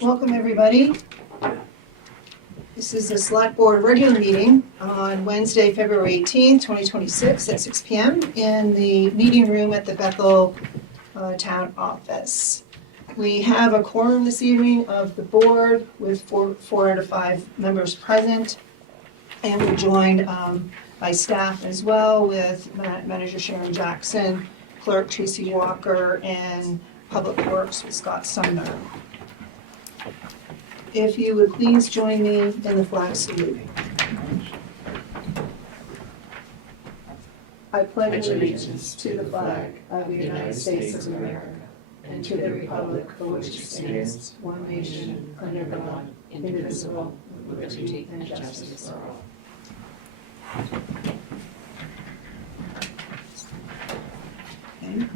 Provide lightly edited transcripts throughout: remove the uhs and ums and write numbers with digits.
Welcome, everybody. This is the Select Board regular meeting on Wednesday, February 18th, 2026 at 6 p.m. in the meeting room at the Bethel Town Office. We have a quorum this evening of the board with four out of 5 members present. And we're joined by staff as well with Manager Sharon Jackson, Clerk Tracy Walker, and Public Works with Scott Sumner. If you would please join me in the flag salute. I pledge allegiance to the flag of the United States of America and to the republic for which it stands, one nation, under God, indivisible, with liberty and justice for all. Okay.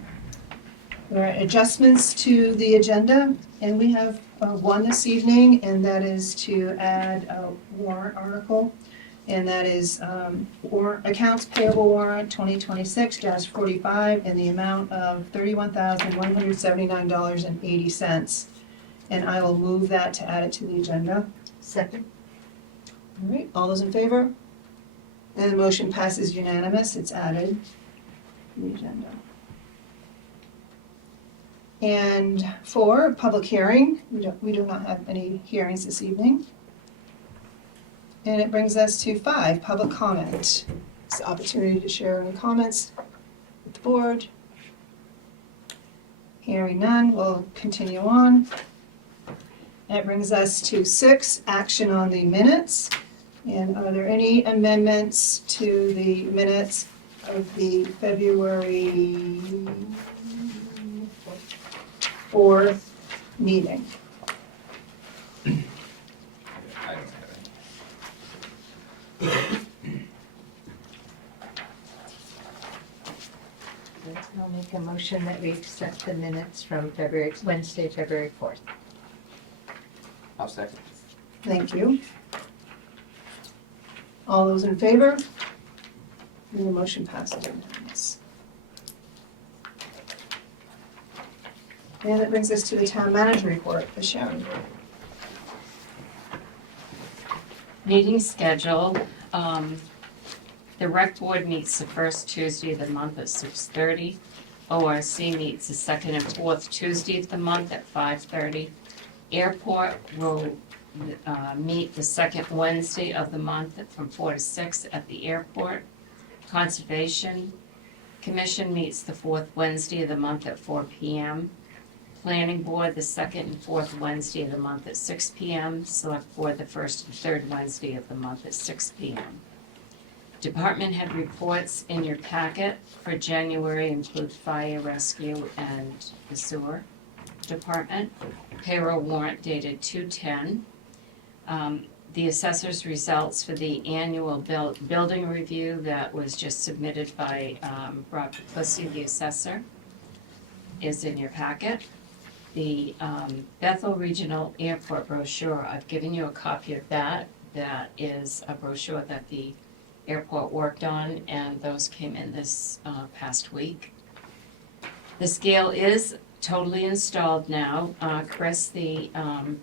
There are adjustments to the agenda, and we have one this evening, and that is to add a warrant article, and that is accounts payable warrant 2026-45 in the amount of $31,179.80. And I will move that to add it to the agenda. Second. All right, all those in favor? And the motion passes unanimous, it's added to the agenda. And for public hearing, we do not have any hearings this evening. And it brings us to 5, public comment. It's the opportunity to share any comments with the board. Hearing none, we'll continue on. And it brings us to 6, action on the minutes. And are there any amendments to the minutes of the February 4th meeting? I'll make a motion that we accept the minutes from Wednesday, February 4th. I'll second. Thank you. All those in favor? And the motion passes unanimous. And that brings us to the town manager report, Sharon. Meeting schedule. The rec board meets the first Tuesday of the month at 6:30. ORC meets the second and fourth Tuesday of the month at 5:30. Airport will meet the second Wednesday of the month from 4 to 6 at the airport. Conservation Commission meets the fourth Wednesday of the month at 4 p.m. Planning Board the second and fourth Wednesday of the month at 6 p.m. Select Board the first and third Wednesday of the month at 6 p.m. Department head reports in your packet for January include fire, rescue, and the sewer department. Payroll warrant dated 2/10. The assessor's results for the annual building review that was just submitted by Rob Pussy, the assessor, is in your packet. The Bethel Regional Airport brochure, I've given you a copy of that. That is a brochure that the airport worked on, and those came in this past week. The scale is totally installed now. Chris, the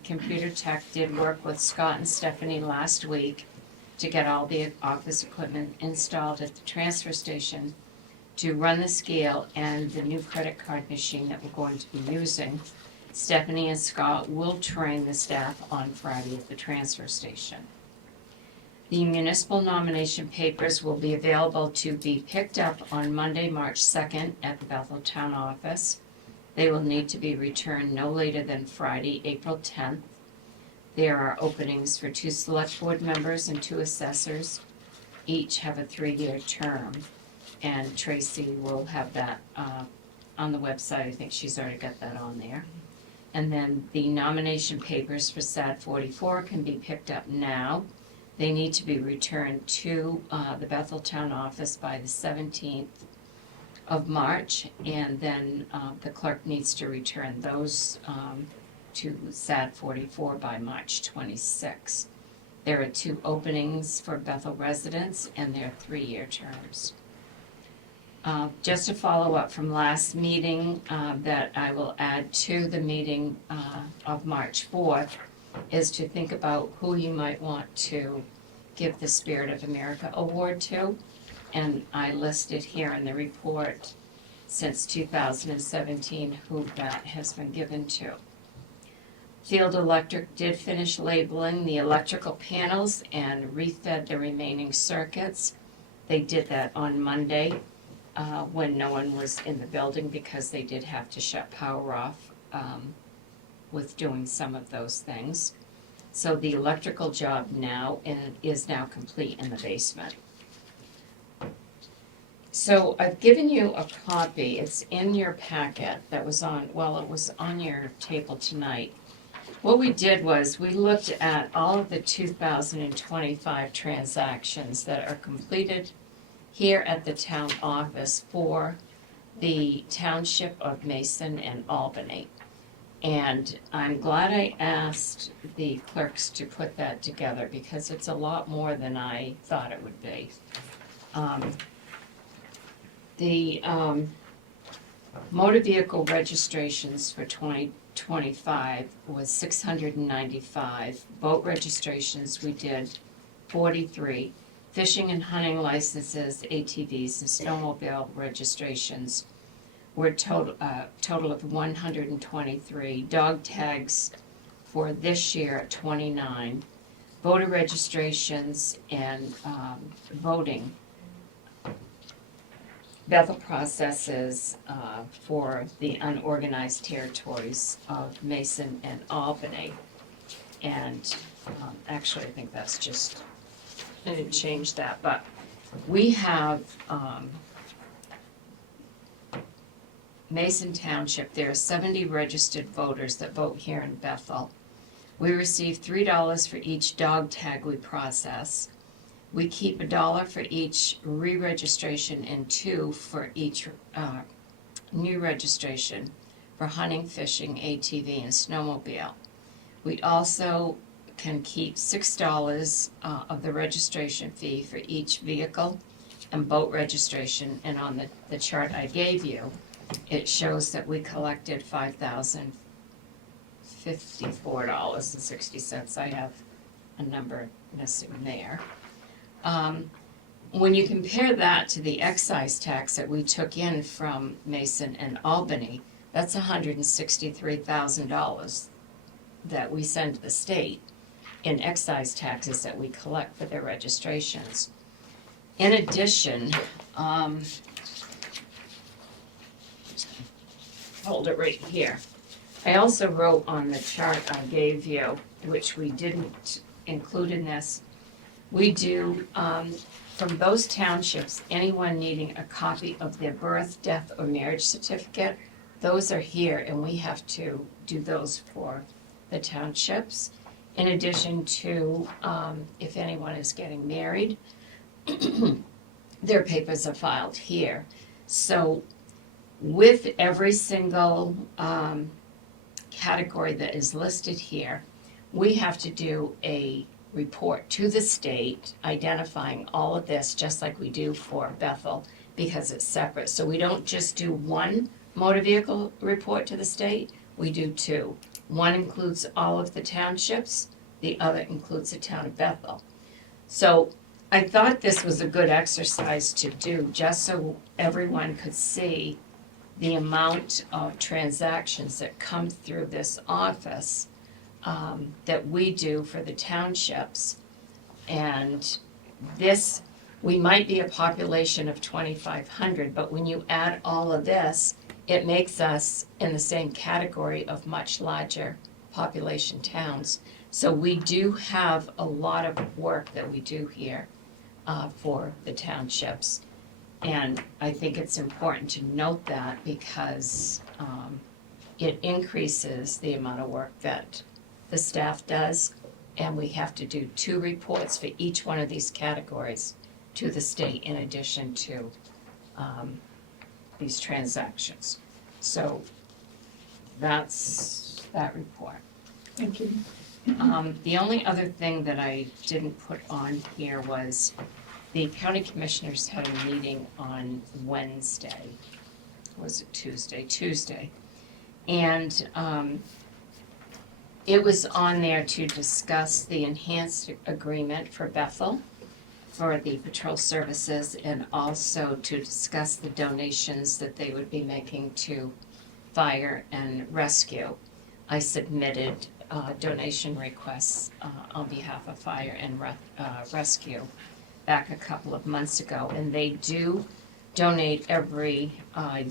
computer tech, did work with Scott and Stephanie last week to get all the office equipment installed at the transfer station to run the scale and the new credit card machine that we're going to be using. Stephanie and Scott will train the staff on Friday at the transfer station. The municipal nomination papers will be available to be picked up on Monday, March 2nd at the Bethel Town Office. They will need to be returned no later than Friday, April 10th. There are openings for 2 select board members and 2 assessors. Each have a 3-year term. And Tracy will have that on the website. I think she's already got that on there. And then the nomination papers for SAD 44 can be picked up now. They need to be returned to the Bethel Town Office by the 17th of March, and then the clerk needs to return those to SAD 44 by March 26. There are 2 openings for Bethel residents, and they're 3-year terms. Just a follow-up from last meeting that I will add to the meeting of March 4th is to think about who you might want to give the Spirit of America Award to. And I listed here in the report since 2017 who that has been given to. Field Electric did finish labeling the electrical panels and refed the remaining circuits. They did that on Monday when no one was in the building because they did have to shut power off with doing some of those things. So the electrical job is now complete in the basement. So I've given you a copy, it's in your packet it was on your table tonight. What we did was we looked at all of the 2025 transactions that are completed here at the town office for the township of Mason and Albany. And I'm glad I asked the clerks to put that together because it's a lot more than I thought it would be. The motor vehicle registrations for 2025 was 695. Boat registrations, we did 43. Fishing and hunting licenses, ATVs, and snowmobile registrations were total of 123. Dog tags for this year at 29. Voter registrations and voting. Bethel processes for the unorganized territories of Mason and Albany. And actually, I think that's just, I didn't change that, but we have Mason Township, there are 70 registered voters that vote here in Bethel. We receive $3 for each dog tag we process. We keep $1 for each re-registration and $2 for each new registration for hunting, fishing, ATV, and snowmobile. We also can keep $6 of the registration fee for each vehicle and boat registration. And on the chart I gave you, it shows that we collected $5,054.60. I have a number missing there. When you compare that to the excise tax that we took in from Mason and Albany, that's $163,000 that we send to the state in excise taxes that we collect for their registrations. In addition, hold it right here. I also wrote on the chart I gave you, which we didn't include in this, we do, from those townships, anyone needing a copy of their birth, death, or marriage certificate, those are here, and we have to do those for the townships. In addition to, if anyone is getting married, their papers are filed here. So with every single category that is listed here, we have to do a report to the state identifying all of this, just like we do for Bethel, because it's separate. So we don't just do one motor vehicle report to the state, we do two. One includes all of the townships, the other includes the town of Bethel. So I thought this was a good exercise to do, just so everyone could see the amount of transactions that come through this office that we do for the townships. And this, we might be a population of 2,500, but when you add all of this, it makes us in the same category of much larger population towns. So we do have a lot of work that we do here for the townships. And I think it's important to note that because it increases the amount of work that the staff does, and we have to do 2 reports for each one of these categories to the state in addition to these transactions. So that's that report. Thank you. The only other thing that I didn't put on here was the county commissioners had a meeting on Wednesday. Or was it Tuesday? Tuesday. And it was on there to discuss the enhanced agreement for Bethel for the patrol services, and also to discuss the donations that they would be making to fire and rescue. I submitted donation requests on behalf of fire and rescue back a couple of months ago, and they do donate every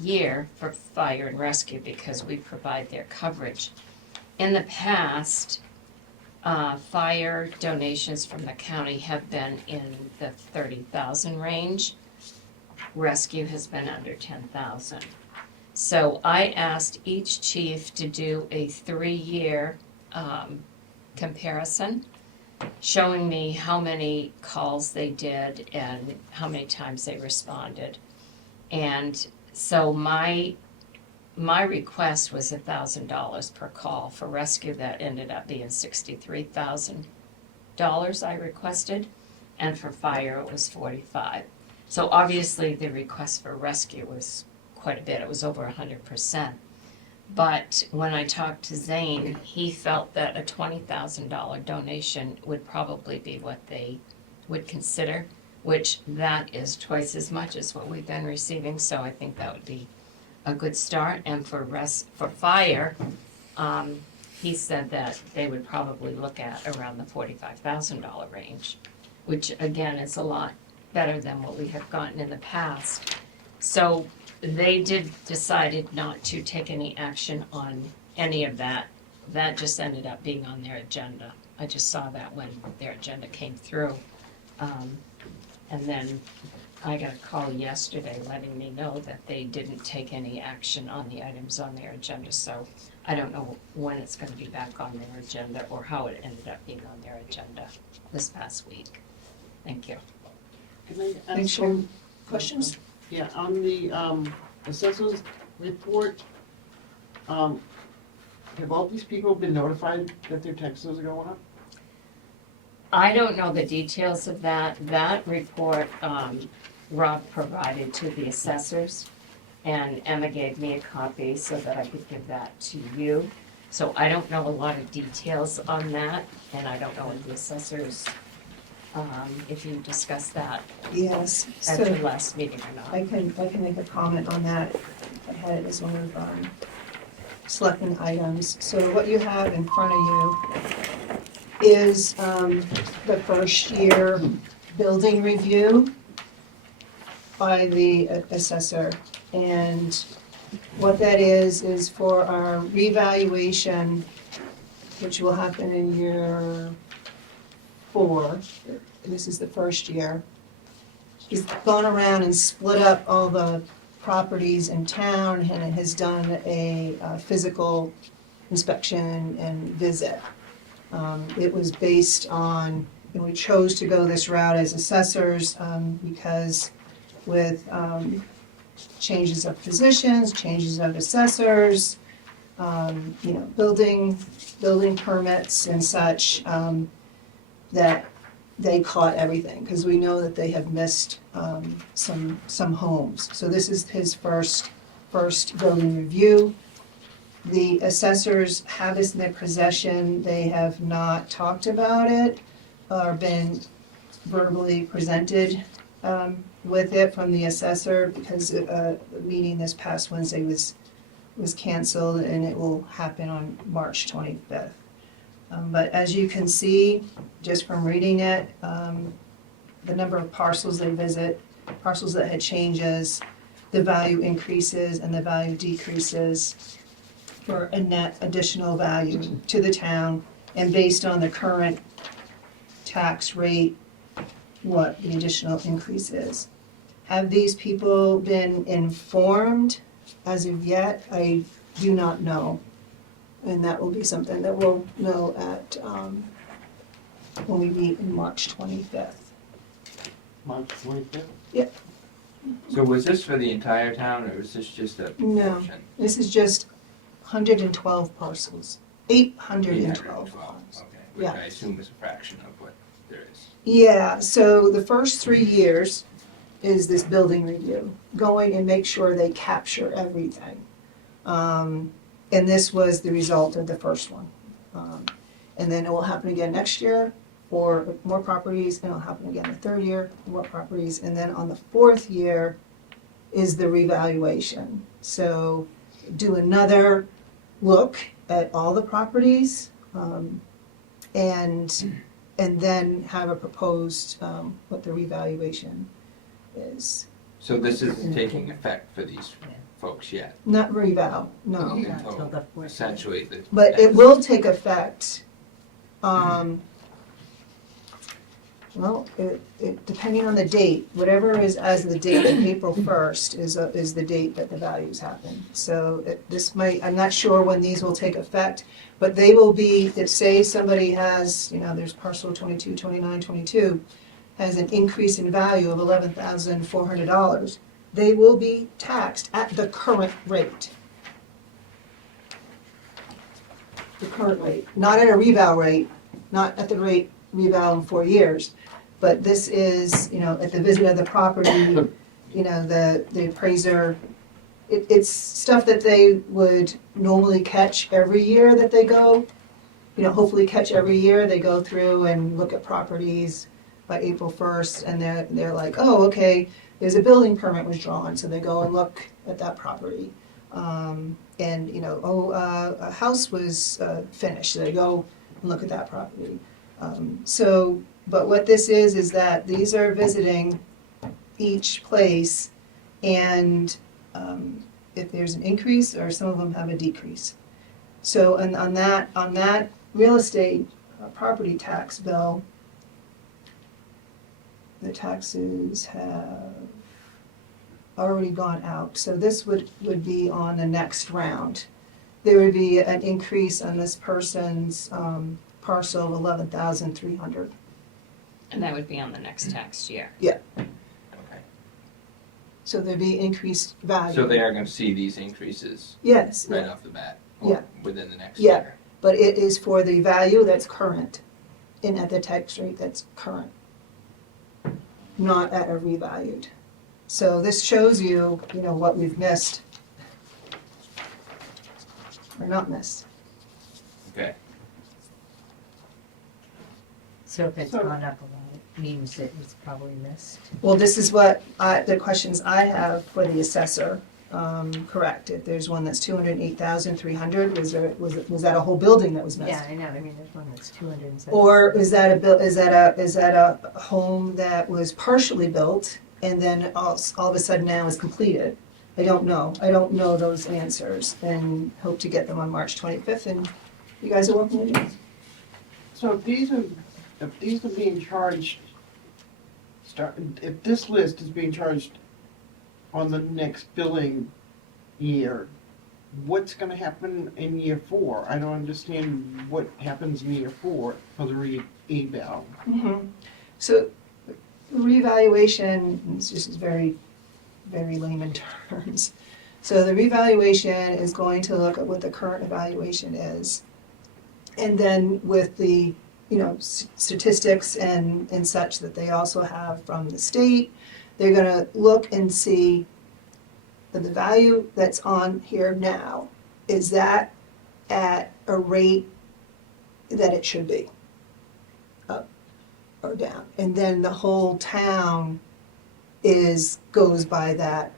year for fire and rescue because we provide their coverage. In the past, fire donations from the county have been in the 30,000 range. Rescue has been under 10,000. So I asked each chief to do a 3-year comparison, showing me how many calls they did and how many times they responded. And so my request was $1,000 per call. For rescue, that ended up being $63,000 I requested, and for fire it was $45,000. So obviously the request for rescue was quite a bit. It was over 100%. But when I talked to Zane, he felt that a $20,000 donation would probably be what they would consider, which that is twice as much as what we've been receiving. So I think that would be a good start. And for fire, he said that they would probably look at around the $45,000 range, which again is a lot better than what we have gotten in the past. So they decided not to take any action on any of that. That just ended up being on their agenda. I just saw that when their agenda came through. And then I got a call yesterday letting me know that they didn't take any action on the items on their agenda, so I don't know when it's gonna be back on their agenda or how it ended up being on their agenda this past week. Thank you. Can I Thanks, ask Sharon. one? Questions? Yeah, on the assessors report, have all these people been notified that their taxes are going up? I don't know the details of that. That report, Rob provided to the assessors, and Emma gave me a copy so that I could give that to you. So I don't know a lot of details on that, and I don't know what the assessors, if you discussed that Yes, at so your last meeting or not. I can make a comment on that. I had it as one of selecting items. So what you have in front of you is the first year building review by the assessor. And what that is for our revaluation, which will happen in year 4. This is the first year. He's gone around and split up all the properties in town and has done a physical inspection and visit. It was based on, and we chose to go this route as assessors because with changes of positions, changes of assessors, building permits and such, that they caught everything, because we know that they have missed some homes. So this is his first building review. The assessors have this in their possession. They have not talked about it or been verbally presented with it from the assessor, because the meeting this past Wednesday was canceled, and it will happen on March 25th. But as you can see, just from reading it, the number of parcels they visit, parcels that had changes, the value increases and the value decreases for a net additional value to the town, and based on the current tax rate, what the additional increase is. Have these people been informed as of yet? I do not know. And that will be something that we'll know at, when we meet in March 25th. March 25th? So was this for the entire town, or was this just a No. portion? This is just 112 parcels, 812 812, parcels. okay, which Yeah. I assume is a fraction of what there is. Yeah, so the first 3 years is this building review, going and make sure they capture everything. And this was the result of the first one. And then it will happen again next year for more properties, and it'll happen again the third year, more properties, and then on the fourth year is the revaluation. So do another look at all the properties, and then have a proposed, what the revaluation is. So this isn't taking effect for these folks yet? Not reval, no. Not till Until the fourth. essentially the. But it will take effect, well, depending on the date, whatever is as the date of April 1st is the date that the values happen. So this might, I'm not sure when these will take effect, but they will be, if say somebody has, there's parcel 22, 29, 22, has an increase in value of $11,400, they will be taxed at the current rate. The current rate, not at a reval rate, not at the rate reval in 4 years, but this is, at the visit of the property, the appraiser, it's stuff that they would normally catch every year that they go, hopefully catch every year, they go through and look at properties by April 1st, and they're like, oh, okay, there's a building permit was drawn, so they go and look at that property. And, a house was finished, so they go and look at that property. But what this is that these are visiting each place, and if there's an increase, or some of them have a decrease. So, and on that real estate property tax bill, the taxes have already gone out, so this would be on the next round. There would be an increase on this person's parcel of $11,300. And that would be on the next tax year. Okay. So there'd be increased value. So they are gonna see these increases Yes, right yeah, off the bat? Yeah. Or within the next Yeah. year? but it is for the value that's current, and at the tax rate that's current, not at a revalued. So this shows you, what we've missed. Or not missed. Okay. So if it's So- gone up a lot, it means it was probably missed. Well, this is what the questions I have for the assessor. Correct. If there's one that's 208,300, was that a whole building that was missed? Yeah, I know, I mean, there's one that's 270. Or is that a home that was partially built and then all of a sudden now is completed? I don't know. I don't know those answers, and hope to get them on March 25th, and you guys are welcome to do it. So if these are being charged, if this list is being charged on the next billing year, what's gonna happen in year 4? I don't understand what happens in year 4 for the eval. So revaluation, this is very, very layman terms. So the revaluation is going to look at what the current evaluation is. And then with the, statistics and such that they also have from the state, they're gonna look and see that the value that's on here now, is that at a rate that it should be? Up or down? And then the whole town goes by that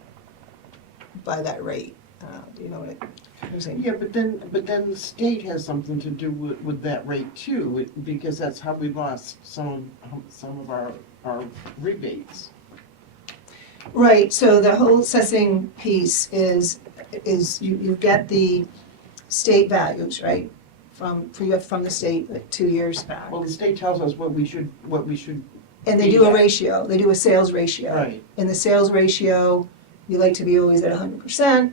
rate. Do you know what I'm saying? Yeah, but then the state has something to do with that rate too, because that's how we lost some of our rebates. Right, so the whole assessing piece is you get the state values, right? From the state, like 2 years back. Well, the state tells us what we should. And they do a ratio, they do a sales ratio. Right. And the sales ratio, you like to be always at 100%.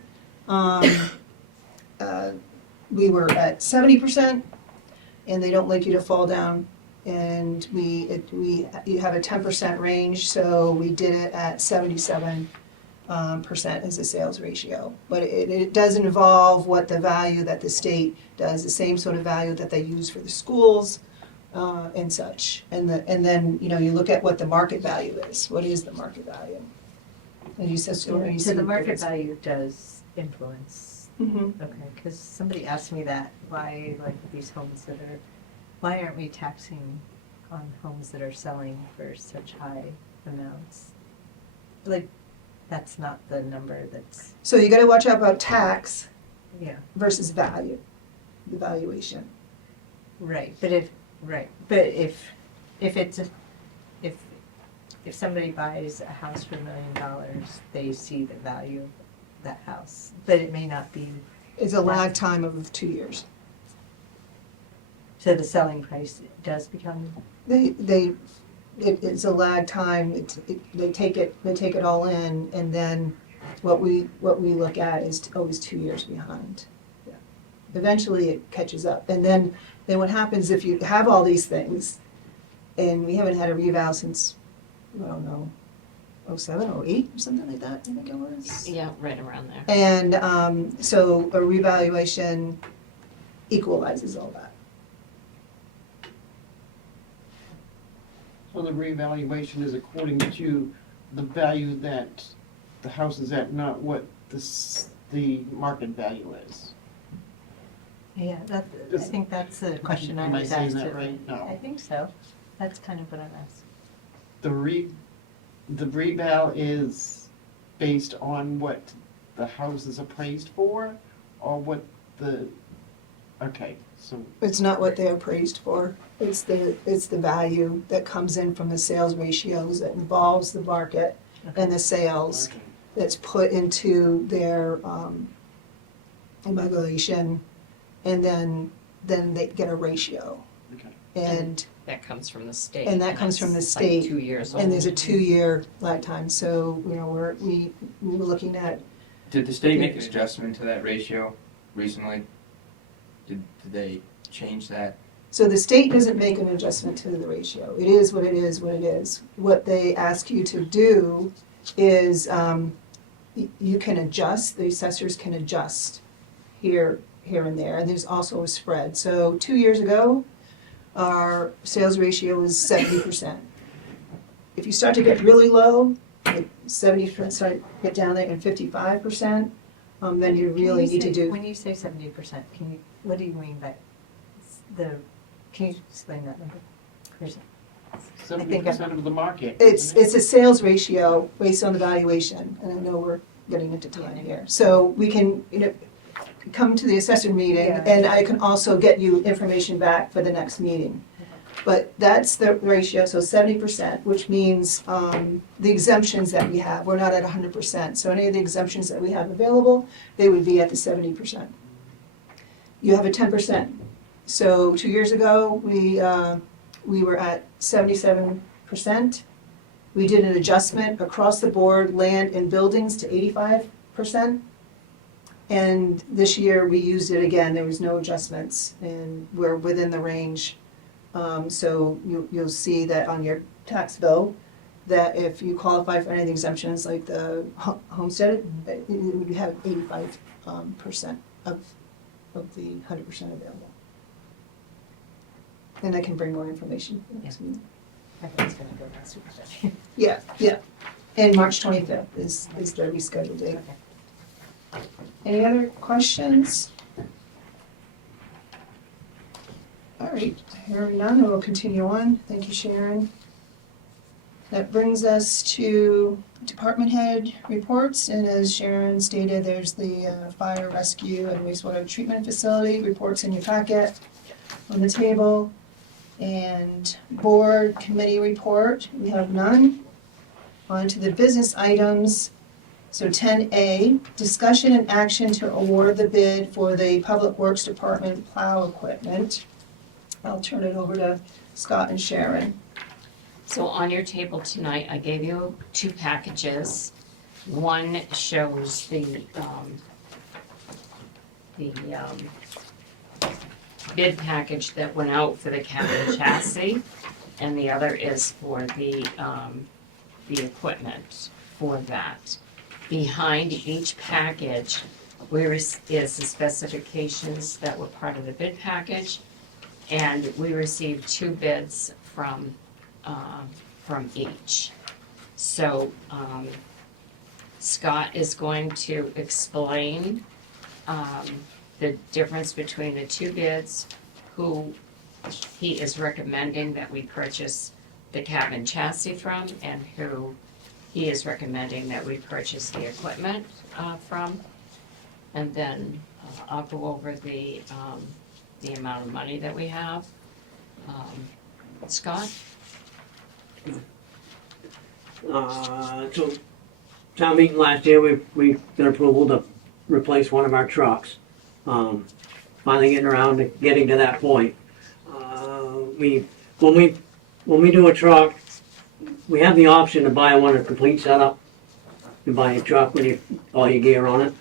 We were at 70%, and they don't like you to fall down. And you have a 10% range, so we did it at 77% as a sales ratio. But it does involve what the value that the state does, the same sort of value that they use for the schools, and such. And then, you look at what the market value is. What is the market value? And you said, So the market value does influence, Mm-hmm. okay, because somebody asked me that, why, like, these homes that are, why aren't we taxing on homes that are selling for such high amounts? Like, that's not the number that's, So you gotta watch out about tax yeah, versus value, the valuation. right, but if it's, if somebody buys a house for $1 million, they see the value of that house, but it may not be, It's a lag time of 2 years. so the selling price does become, It's a lag time, they take it all in, and then what we look at is always 2 years behind. Yeah. Eventually it catches up, and then what happens if you have all these things, and we haven't had a reval since, I don't know, 07, 08, or something like that, I think it was. Yeah, right around there. And so a revaluation equalizes all that. So the revaluation is according to the value that the house is at, not what the market value is. yeah, I think that's the question I Am I was saying asked. that right? No. I think so, that's kind of what I'm asking. The reval is based on what the house is appraised for, or what okay, so, It's not what they're appraised for, it's the value that comes in from the sales ratios that involves the market and the sales that's put into their evaluation, and then they get a ratio. okay. And That comes from the state. And that comes from the it's like state, 2 years old. and there's a 2-year lag time, so, we were looking at, Did the state make an adjustment to that ratio recently? Did they change that? so the state doesn't make an adjustment to the ratio. It is what it is, what it is. What they ask you to do is, you can adjust, the assessors can adjust here and there, and there's also a spread. So 2 years ago, our sales ratio was 70%. If you start to get really low, like 70%, start get down there, and 55%, then you really need to do. When you say 70%, what do you mean by can you explain that number? There's- 70% of the market. It's isn't it? a sales ratio based on the valuation, and I know we're getting into time here. So we can, come to the assessor meeting, Yeah. and I can also get you information back for the next meeting. But that's the ratio, so 70%, which means the exemptions that we have, we're not at 100%. So any of the exemptions that we have available, they would be at the 70%. You have a 10%. So 2 years ago, we were at 77%. We did an adjustment across the board, land and buildings, to 85%. And this year, we used it again, there was no adjustments, and we're within the range. So you'll see that on your tax bill, that if you qualify for any of the exemptions, like the homestead, you have 85% of the 100% available. And I can bring more information for the next meeting. I think it's gonna go down super fast. Yeah. And March 25th is the rescheduled date. Okay. Any other questions? All right, hearing none, we'll continue on. Thank you, Sharon. That brings us to department head reports, and as Sharon stated, there's the fire rescue and wastewater treatment facility reports in your packet on the table. And board committee report, we have none. On to the business items. So 10A, discussion and action to award the bid for the Public Works Department plow equipment. I'll turn it over to Scott and Sharon. So on your table tonight, I gave you 2 packages. One shows the bid package that went out for the cabin chassis, and the other is for the equipment for that. Behind each package, where is the specifications that were part of the bid package, And we received 2 bids from each. So, Scott is going to explain, the difference between the 2 bids, who he is recommending that we purchase the cabin chassis from, and who he is recommending that we purchase the equipment, from. And then, I'll go over the amount of money that we have. Scott? So, town meeting last year, we got approval to replace one of our trucks. Finally getting around to getting to that point. When we do a truck, we have the option to buy one a complete setup. You buy a truck with all your gear on it.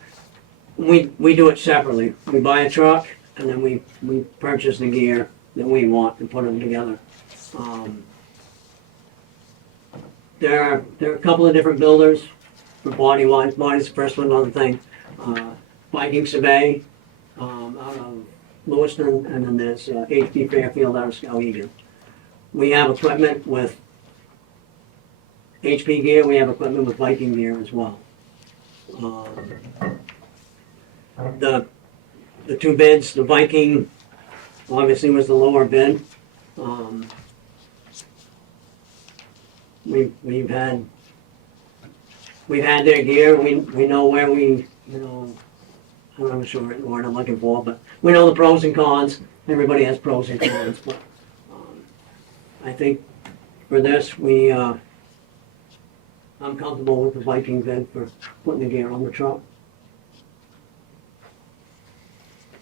We do it separately. We buy a truck and then we purchase the gear that we want and put them together. There are a couple of different builders for body-wise. Body's the first one on the thing. Viking Survey out of Lewiston, and then there's H.P. Fairfield out of Skowhegan. We have equipment with HP gear. We have equipment with Viking gear as well. The 2 bids, the Viking obviously was the lower bid. We've had their gear. We know where I'm not sure what word I'm looking for, but we know the pros and cons. Everybody has pros and cons, but I think for this, I'm comfortable with the Viking bid for putting the gear on the truck.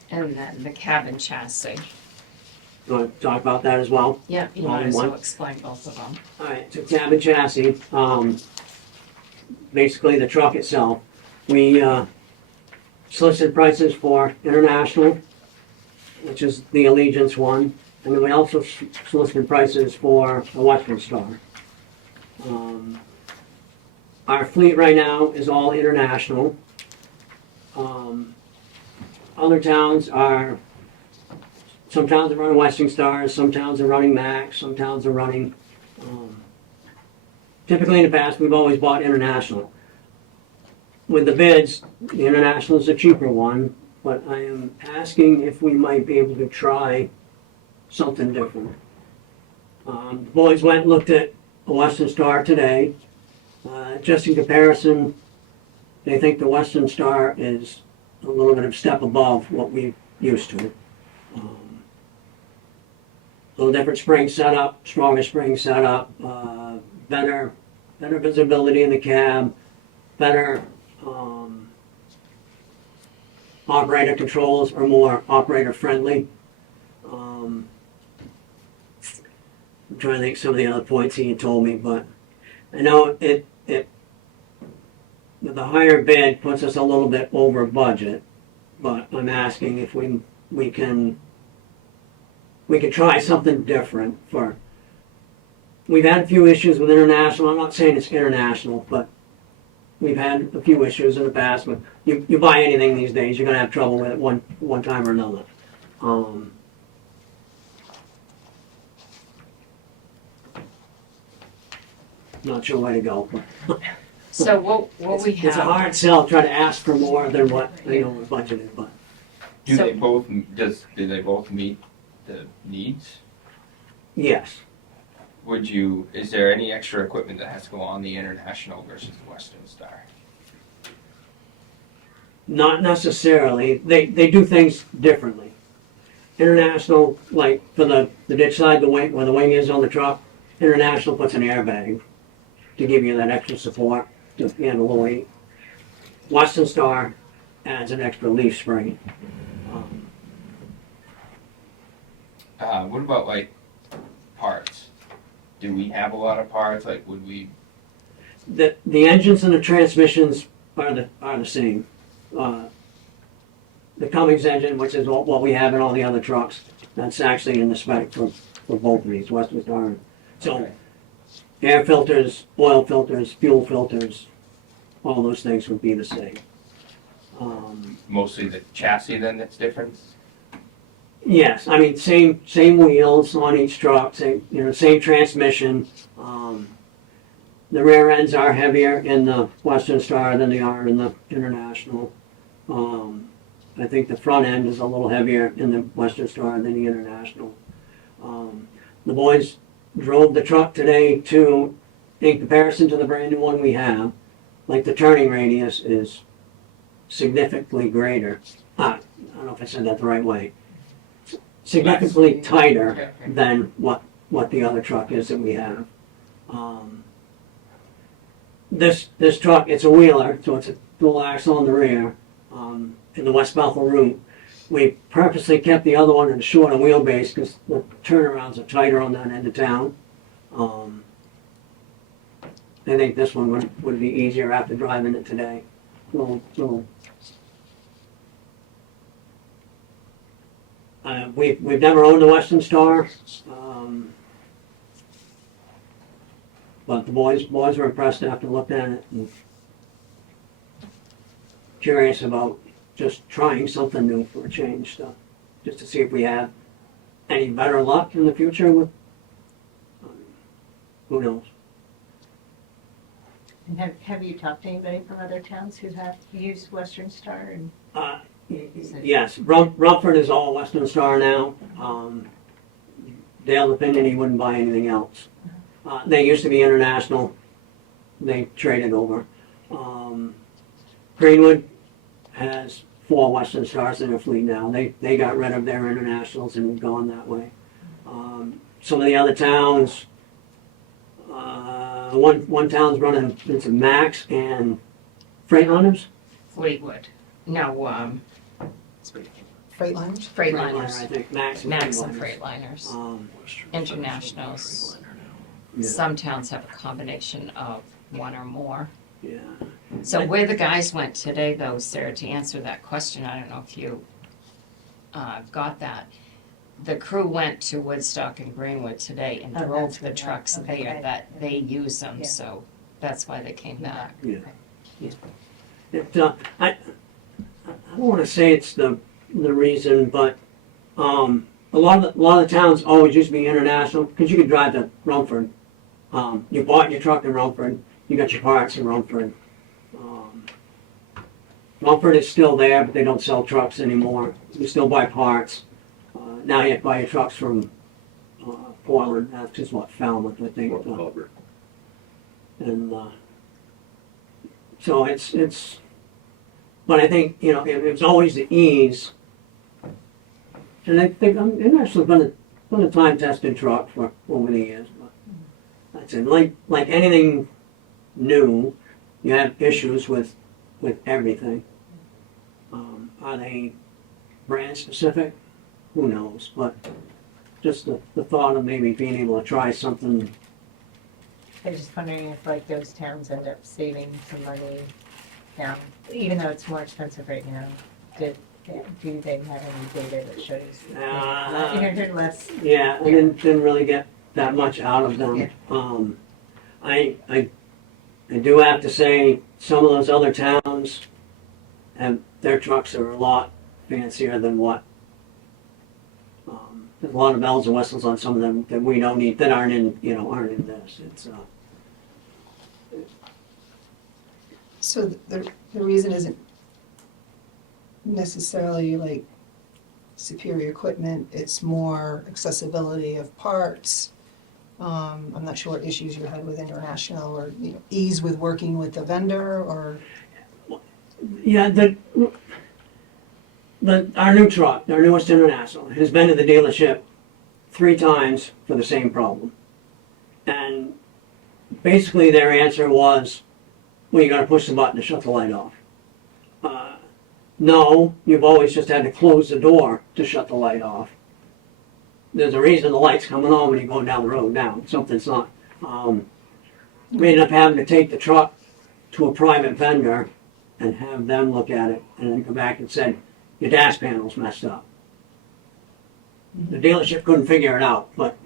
And then the cabin chassis. You want to talk about that as well? Yeah, you All might in as well one? explain both of them. All right, so cabin chassis, basically the truck itself. We solicited prices for International, which is the Allegiance one, and then we also solicited prices for a Western Star. Our fleet right now is all International. Other towns are, some towns are running Western Stars, some towns are running Max, some towns are running, typically in the past, we've always bought International. With the bids, the International is a cheaper one, but I am asking if we might be able to try something different. The boys went and looked at a Western Star today. Just in comparison, they think the Western Star is a little bit of step above what we're used to. A little different spring setup, stronger spring setup, better visibility in the cab, better operator controls are more operator friendly. I'm trying to think some of the other points he had told me, but I know it the higher bid puts us a little bit over budget, but I'm asking if we can try something different. We've had a few issues with International. I'm not saying it's International, but we've had a few issues in the past. But you buy anything these days, you're gonna have trouble with it one time or another. Not sure where to go. So what we have. It's a hard sell, try to ask for more than what we're budgeted, but. Do So- they both meet the needs? Yes. Is there any extra equipment that has to go on the International versus the Western Star? Not necessarily. They do things differently. International, like for the ditch side, where the wing is on the truck, International puts an airbag to give you that extra support to handle the weight. Western Star adds an extra leaf spring. What about like parts? Do we have a lot of parts? Like, would we? The engines and the transmissions are the same. The Cummins engine, which is what we have in all the other trucks, that's actually in the spec for both of these, Western Star. So air filters, oil filters, fuel filters, all those things would be the same. Mostly the chassis then that's different? Yes, I mean, same wheels on each truck, same transmission. The rear ends are heavier in the Western Star than they are in the International. I think the front end is a little heavier in the Western Star than the International. The boys drove the truck today in comparison to the brand new one we have, like the turning radius is significantly greater. I don't know if I said that the right way. Significantly tighter than what the other truck is that we have. This truck, it's a wheeler, so it's a dual axle on the rear. In the West Bethel route, we purposely kept the other one in a shorter wheelbase because the turnarounds are tighter on that end of town. I think this one would be easier after driving it today. We've never owned a Western Star, but the boys were impressed after looking at it and curious about just trying something new for a change, just to see if we have any better luck in the future with, who knows. And have you talked to anybody from other towns who have used Western Star? And Yes, Rumford is all Western Star now. Dale's opinion, he wouldn't buy anything else. They used to be International. They traded over. Greenwood has 4 Western Stars in their fleet now. They got rid of their Internationals and have gone that way. Some of the other towns, one town's running into Max and Freightliners. Fleetwood. No, Freightliners? Freightliners. I think Max and Max and Freightliners. Freightliners. Internationals. Yeah. Some towns have a combination of one or more. Yeah. So where the guys went today, though, Sarah, to answer that question, I don't know if you got that. The crew went to Woodstock and Greenwood today and Oh, drove that's the good. trucks Okay. there, that they use them, Yeah. so that's why they came back. Yeah. I don't want to say it's the reason, but a lot of the towns always used to be International because you could drive to Rumford. You bought your truck in Rumford, you got your parts in Rumford. Rumford is still there, but they don't sell trucks anymore. You still buy parts. Now you have to buy your trucks from Portland. That's just what Falmouth, I think. And so it's. But I think it was always the ease. And I think International's been a time-tested truck for over the years. But that's it. Like anything new, you have issues with everything. Are they brand specific? Who knows? But just the thought of maybe being able to try something. I was just wondering if like those towns end up saving some money now, even though it's more expensive right now. Do they have any data that shows they're less? Yeah, I didn't really get that much out of them. Yeah. I do have to say some of those other towns and their trucks are a lot fancier than what. There's a lot of bells and whistles on some of them that we don't need, that aren't in this. It's So the reason isn't necessarily like superior equipment, it's more accessibility of parts. I'm not sure what issues you had with International or ease with working with the vendor or. yeah, our new truck, our newest International, has been to the dealership 3 times for the same problem. And basically their answer was, well, you gotta push the button to shut the light off. No, you've always just had to close the door to shut the light off. There's a reason the light's coming on when you're going down the road now. Something's not. We ended up having to take the truck to a private vendor and have them look at it and then come back and said, your dash panel's messed up. The dealership couldn't figure it out, but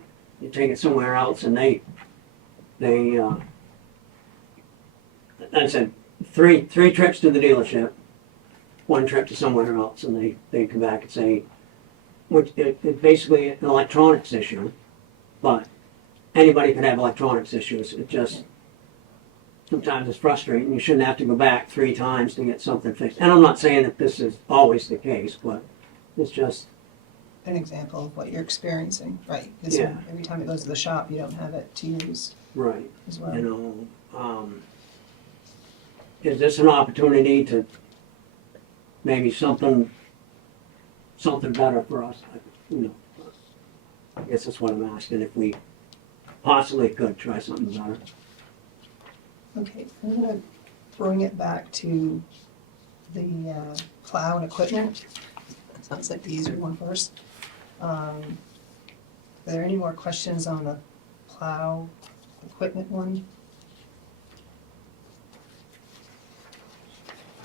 you take it somewhere else and they I said, three trips to the dealership, 1 trip to somewhere else, and they come back and say, which it's basically an electronics issue, but anybody can have electronics issues. It just, sometimes it's frustrating. You shouldn't have to go back 3 times to get something fixed. And I'm not saying that this is always the case, but it's just, An example of what you're experiencing, right? This Yeah. one, every time it goes to the shop, you don't have it to use right, as well. you know, is this an opportunity to maybe something better for us? You know, I guess that's what I'm asking, if we possibly could try something better. Okay, I'm gonna bring it back to the plow and equipment. Sounds like the easier one first. Are there any more questions on the plow equipment one?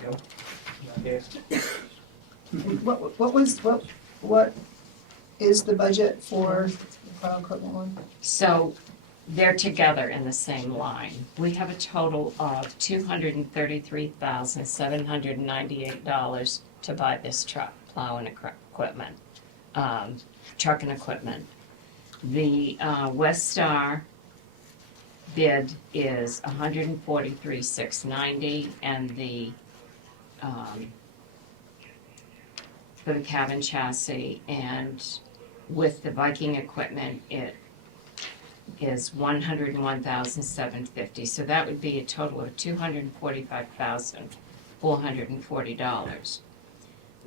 And what is the budget for the plow equipment one? So they're together in the same line. We have a total of $233,798 to buy this truck, plow and equipment, truck and equipment. The West Star bid is $143,690, and the for the cabin chassis, and with the Viking equipment, it is $101,750. So that would be a total of $245,440.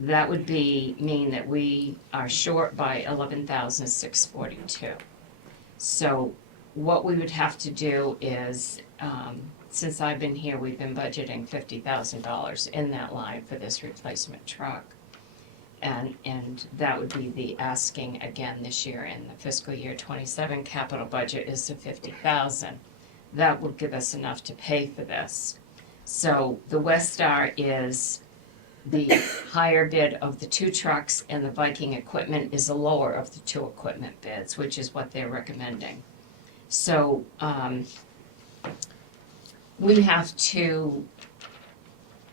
That would mean that we are short by $11,642. So what we would have to do is, since I've been here, we've been budgeting $50,000 in that line for this replacement truck. And that would be the asking again this year in the fiscal year 27 capital budget is the $50,000. That will give us enough to pay for this. So the West Star is the higher bid of the 2 trucks, and the Viking equipment is the lower of the 2 equipment bids, which is what they're recommending. So we have to,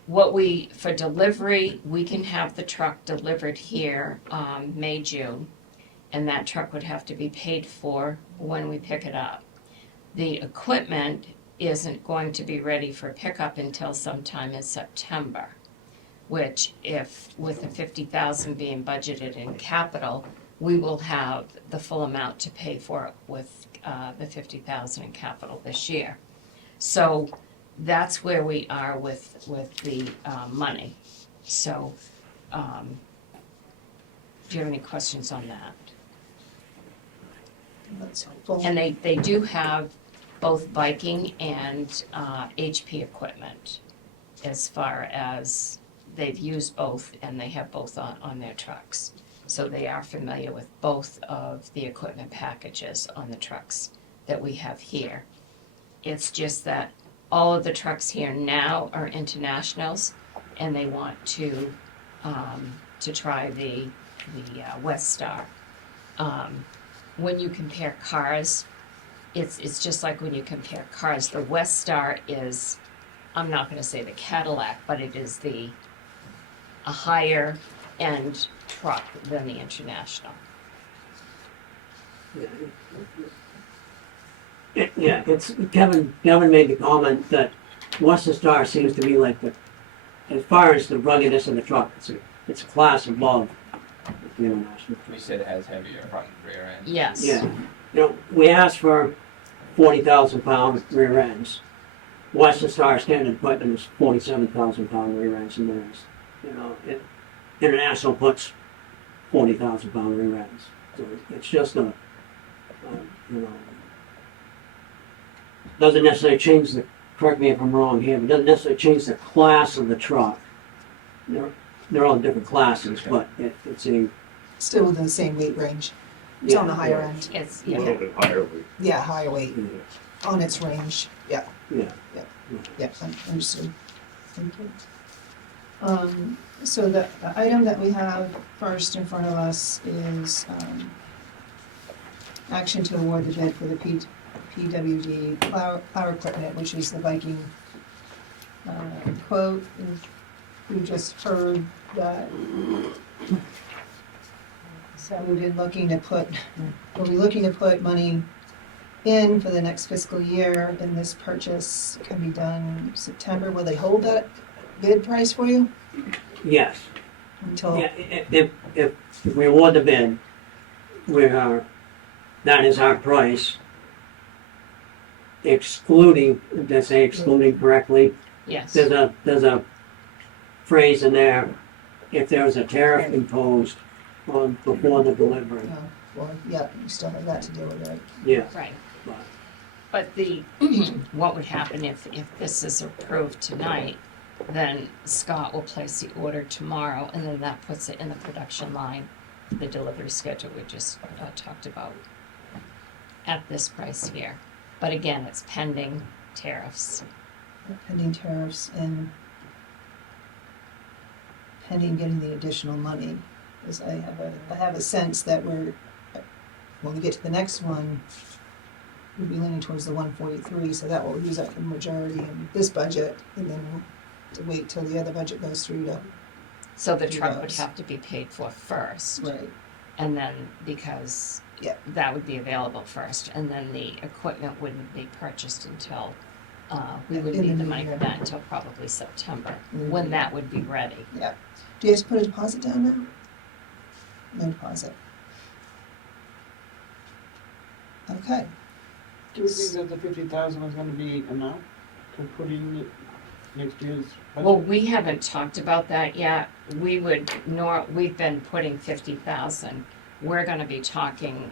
for delivery, we can have the truck delivered here May, June, and that truck would have to be paid for when we pick it up. The equipment isn't going to be ready for pickup until sometime in September, which if, with the $50,000 being budgeted in capital, we will have the full amount to pay for it with the $50,000 in capital this year. So that's where we are with the money. So, do you have any questions on that? That's helpful. And they do have both Viking and HP equipment, as far as they've used both, and they have both on their trucks. So they are familiar with both of the equipment packages on the trucks that we have here. It's just that all of the trucks here now are internationals, and they want to try the West Star. When you compare cars, it's just like when you compare cars. The West Star is, I'm not going to say the Cadillac, but it is a higher end truck than the International. Yeah, it's, Kevin made the comment that Western Star seems to be like as far as the ruggedness of the truck, it's a class above the International. We said it has heavier front and rear end. Yes. Yeah, you know, we asked for 40,000 pound rear ends. Western Star standard equipment is 47,000 pound rear ends, and there's, you know, International puts 40,000 pound rear ends. So it's just you know, doesn't necessarily change correct me if I'm wrong here, but doesn't necessarily change the class of the truck. They're all different classes, but it's a, Still within the same weight range. It's on the higher end. It's, A little bit higher weight. Yeah, higher weight yeah, on its range. Yeah, yeah. understood. Thank you. So the item that we have first in front of us is action to award the bid for the PWD plow equipment, which is the Viking quote. And we just heard that So we've been looking to put, we'll be looking to put money in for the next fiscal year, and this purchase can be done September. Will they hold that bid price for you Yes. until? Yeah, if we award the bid, that is our price, excluding, did I say excluding correctly? Yes. There's a phrase in there, if there was a tariff imposed on before the delivery. No, well, yeah, you still have that to deal with, right? Yeah. Right. But what would happen if this is approved tonight, then Scott will place the order tomorrow, and then that puts it in the production line, the delivery schedule we just talked about, at this price here. But again, it's pending tariffs. Pending tariffs and pending getting the additional money. Because I have a sense that when we get to the next one, we'll be leaning towards the 143, so that will use up the majority in this budget, and then we'll have to wait till the other budget goes through to, So the truck would Yes. have to be paid for first. right. And then, because Yeah. that would be available first, and then the equipment wouldn't be purchased until, we wouldn't In the need the new money for year. that until probably September, Mhm. when that would be ready. Do you have to put a deposit down now? No deposit. Okay. Do you think that the 50,000 is gonna be enough to put in next year's budget? Well, we haven't talked about that yet. We've been putting 50,000. We're gonna be talking,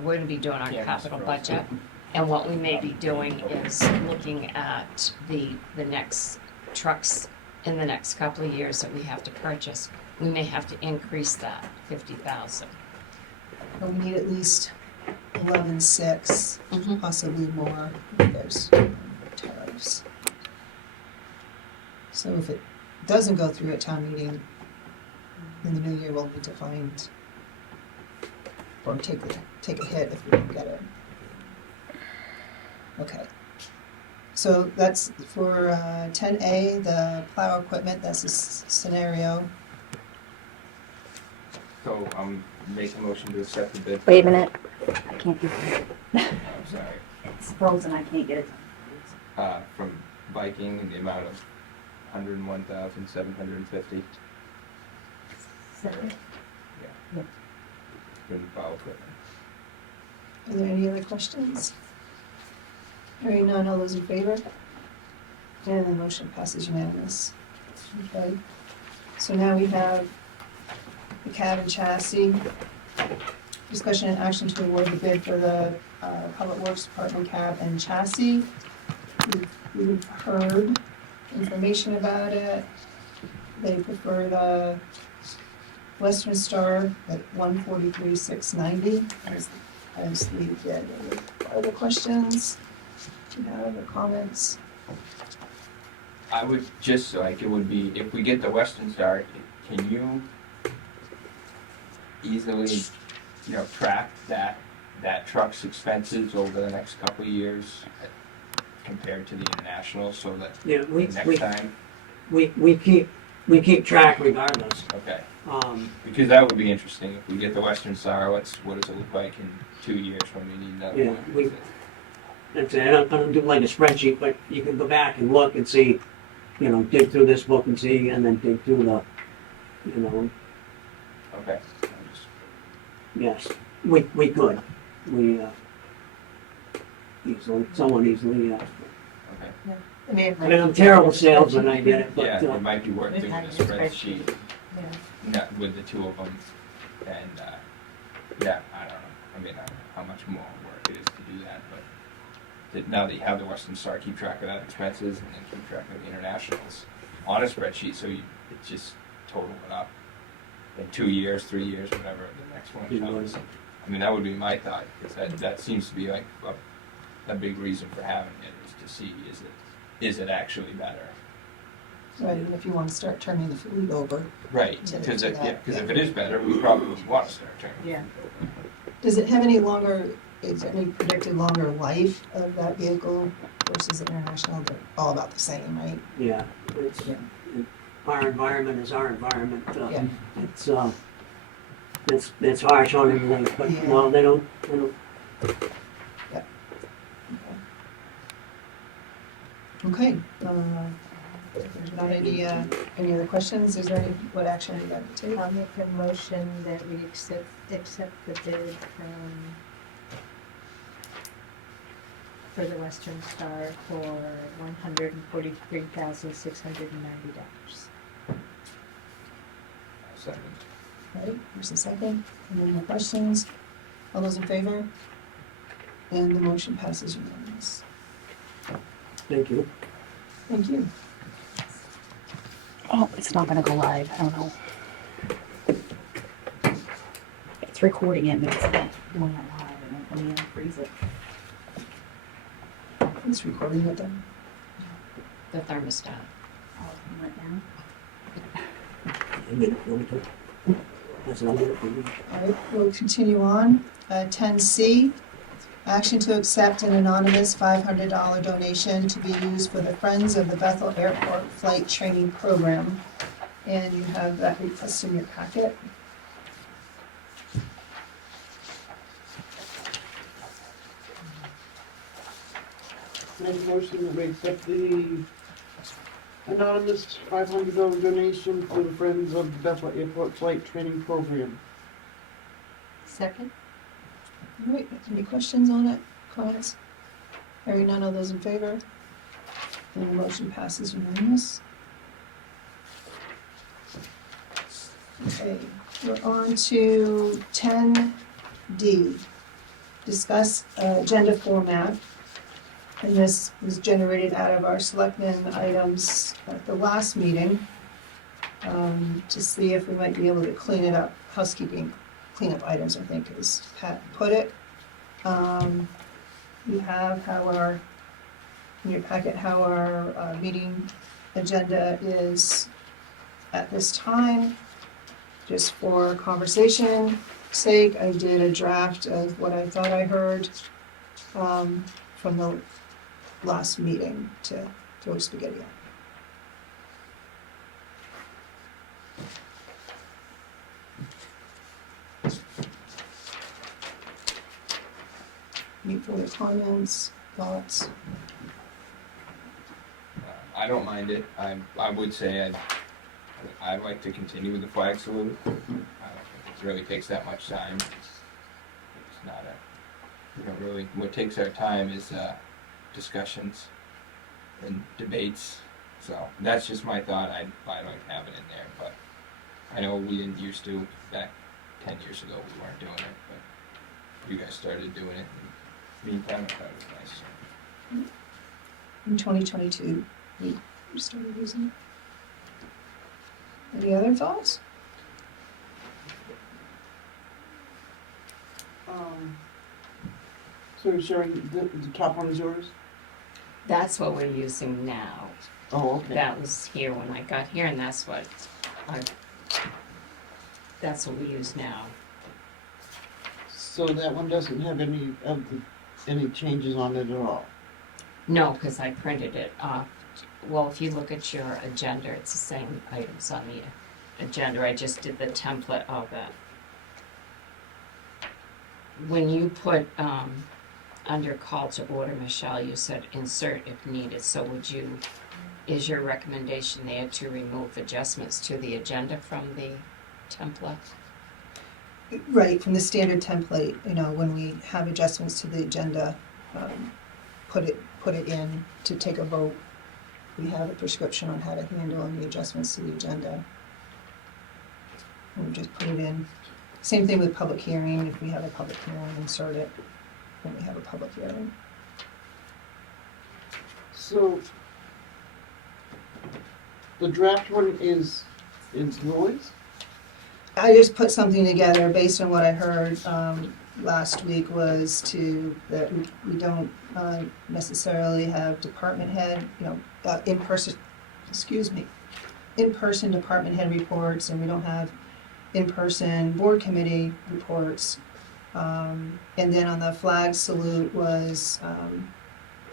we're gonna be doing our Yeah, capital that's budget. And what we may be doing is looking at the next trucks in the next couple of years that we have to purchase. We may have to increase that 50,000. But we need at least 11.6, Mhm. possibly more, if there's tariffs. So if it doesn't go through at town meeting, in the new year, we'll need to find, or take a hit if we don't get it. Okay. So that's for 10A, the plow equipment, that's a scenario. So I'm making a motion to accept the bid. Wait a minute. I can't do it. I'm sorry. It's frozen. I can't get it. From Viking in the amount of 101,750 in plow equipment. Are there any other questions? Hearing none, all those in favor? And the motion passes unanimous. Okay, so now we have the cab and chassis. Discussion and action to award the bid for the Public Works Department cab and chassis. We've heard information about it. They prefer the Western Star at 143,690 as the bid. Other questions? Do you have other comments? I would just, like, it would be, if we get the Western Star, can you easily, track that truck's expenses over the next couple of years compared to the International, so that Yeah, next time, we keep track regardless. okay. Because That would be interesting, if we get the Western Star, what does it look like in 2 years when we need another Yeah, one? I don't do like a spreadsheet, but you can go back and look and see, dig through this book and see, and then dig through the, Okay. yes, we could. Someone easily, Okay. I mean, I mean, I'm terrible salesman, I get it, but, Yeah, it might be worth We've doing had a a spreadsheet, yeah. not with the two of them, and, yeah, I don't know, I mean, I don't know how much more work it is to do that, but now that you have the Western Star, keep track of that expenses, and then keep track of the internationals on a spreadsheet, so it just total it up in 2 years, 3 years, whatever the next one comes. I mean, that would be my thought, because that seems to be like a big reason for having it, is to see, is it actually better? Right, and if you want to start turning the fleet over. Right, To because that, if it is better, we probably would want to start turning. Yeah. Does it have any longer, is there any predicted longer life of that vehicle versus International? They're all about the same, right? yeah, our environment is our environment. Yeah. It's, it's harsh on everything, but Yeah. no, they don't. Okay, if there's not any other questions, is there any, what action are you going to take? I'll make a motion that we accept the bid for the Western Star for $143,690. Second. Right, there's a second. Any more questions? All those in favor? And the motion passes unanimous. Thank you. Thank you. Oh, it's not gonna go live, I don't know. It's recording it, but it's not doing it live, and let me unfreeze it. It's recording it then. The thermostat. Oh, it went down. That's not it for me. All right, we'll continue on. 10C, action to accept an anonymous $500 donation to be used for the Friends of the Bethel Airport Flight Training Program. And you have that request in your packet. Make a motion that we accept the anonymous $500 donation for the Friends of the Bethel Airport Flight Training Program. Second? All right, any questions on it, comments? Hearing none, all those in favor? And the motion passes unanimous. Okay, we're on to 10D. Discuss agenda format. And this was generated out of our Selectman items at the last meeting, to see if we might be able to clean it up, housekeeping cleanup items, I think is Pat put it. You have in your packet, how our meeting agenda is at this time. Just for conversation sake, I did a draft of what I thought I heard from the last meeting to throw spaghetti on. Any further comments, thoughts? I don't mind it. I would say I'd like to continue with the flag salute. I don't think it really takes that much time. It's not you don't really, what takes our time is discussions and debates. So that's just my thought. I like having it in there, but I know we didn't used to back 10 years ago. We weren't doing it, but you guys started doing it. Meantime, I thought it was nice. In 2022, we started using it. Any other thoughts? So Sharon, the top one is yours? That's what we're using now. Oh, okay. That was here when I got here, and that's what we use now. So that one doesn't have any changes on it at all? No, because I printed it off. Well, if you look at your agenda, it's the same items on the agenda. I just did the template of it. When you put under call to order, Michelle, you said insert if needed. So is your recommendation there to remove adjustments to the agenda from the template? Right, from the standard template, when we have adjustments to the agenda, put it in to take a vote. We have a prescription on how to handle any adjustments to the agenda. And we just put it in. Same thing with public hearing, if we have a public hearing, insert it when we have a public hearing. So the draft one is Roy's? I just put something together based on what I heard last week was that we don't necessarily have department head, in-person department head reports, and we don't have in-person board committee reports. And then on the flag salute was,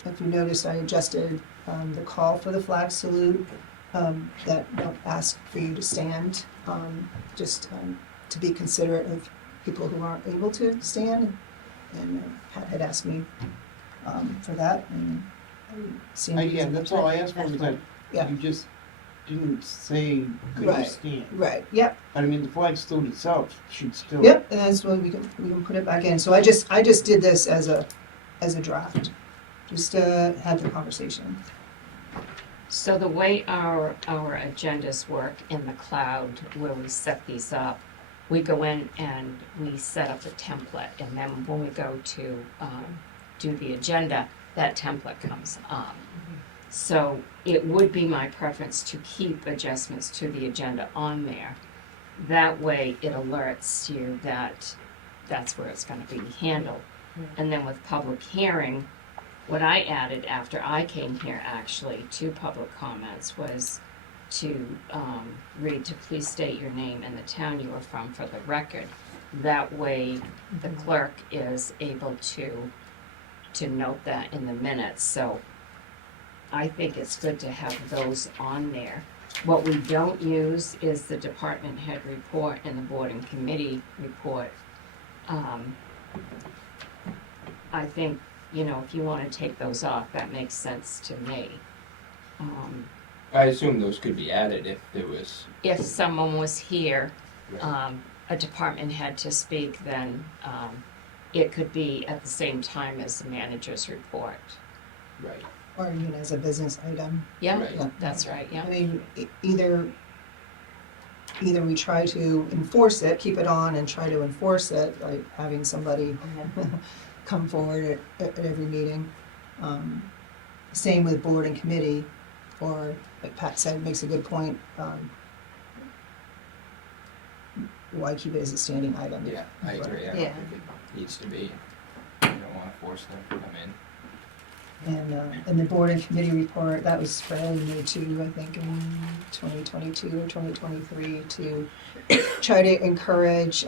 if you noticed, I adjusted the call for the flag salute, that don't ask for you to stand, just to be considerate of people who aren't able to stand, and Pat had asked me for that, and I seemed Yeah, that's all I asked for, was that Yeah. you just didn't say, could you Right. stand? Right, yep, But I mean, the flag stood itself should still. yep, and that's when we can put it back in. So I just did this as a draft, just to have the conversation. So the way our agendas work in the cloud, where we set these up, we go in and we set up a template, and then when we go to do the agenda, that template comes up. So it would be my preference to keep adjustments to the agenda on there. That way it alerts you that that's where it's gonna be handled. And then with public hearing, what I added after I came here actually to public comments was to read to please state your name and the town you are from for the record. That way the clerk is able to note that in the minutes, so I think it's good to have those on there. What we don't use is the department head report and the board and committee report. I think, if you wanna take those off, that makes sense to me. I assume those could be added if there was. If someone was here, a department head to speak, then it could be at the same time as the manager's report. Right. Or even as a business item. Yeah, Right. that's right, yeah. I mean, either we try to enforce it, keep it on and try to enforce it by having somebody come forward at every meeting. Same with board and committee, or like Pat said, makes a good point, why keep it as a standing item? Yeah, I agree. I don't Yeah. think it needs to be. You don't want to force them to come in. And the board and committee report, that was fairly new too, I think in 2022 or 2023, to try to encourage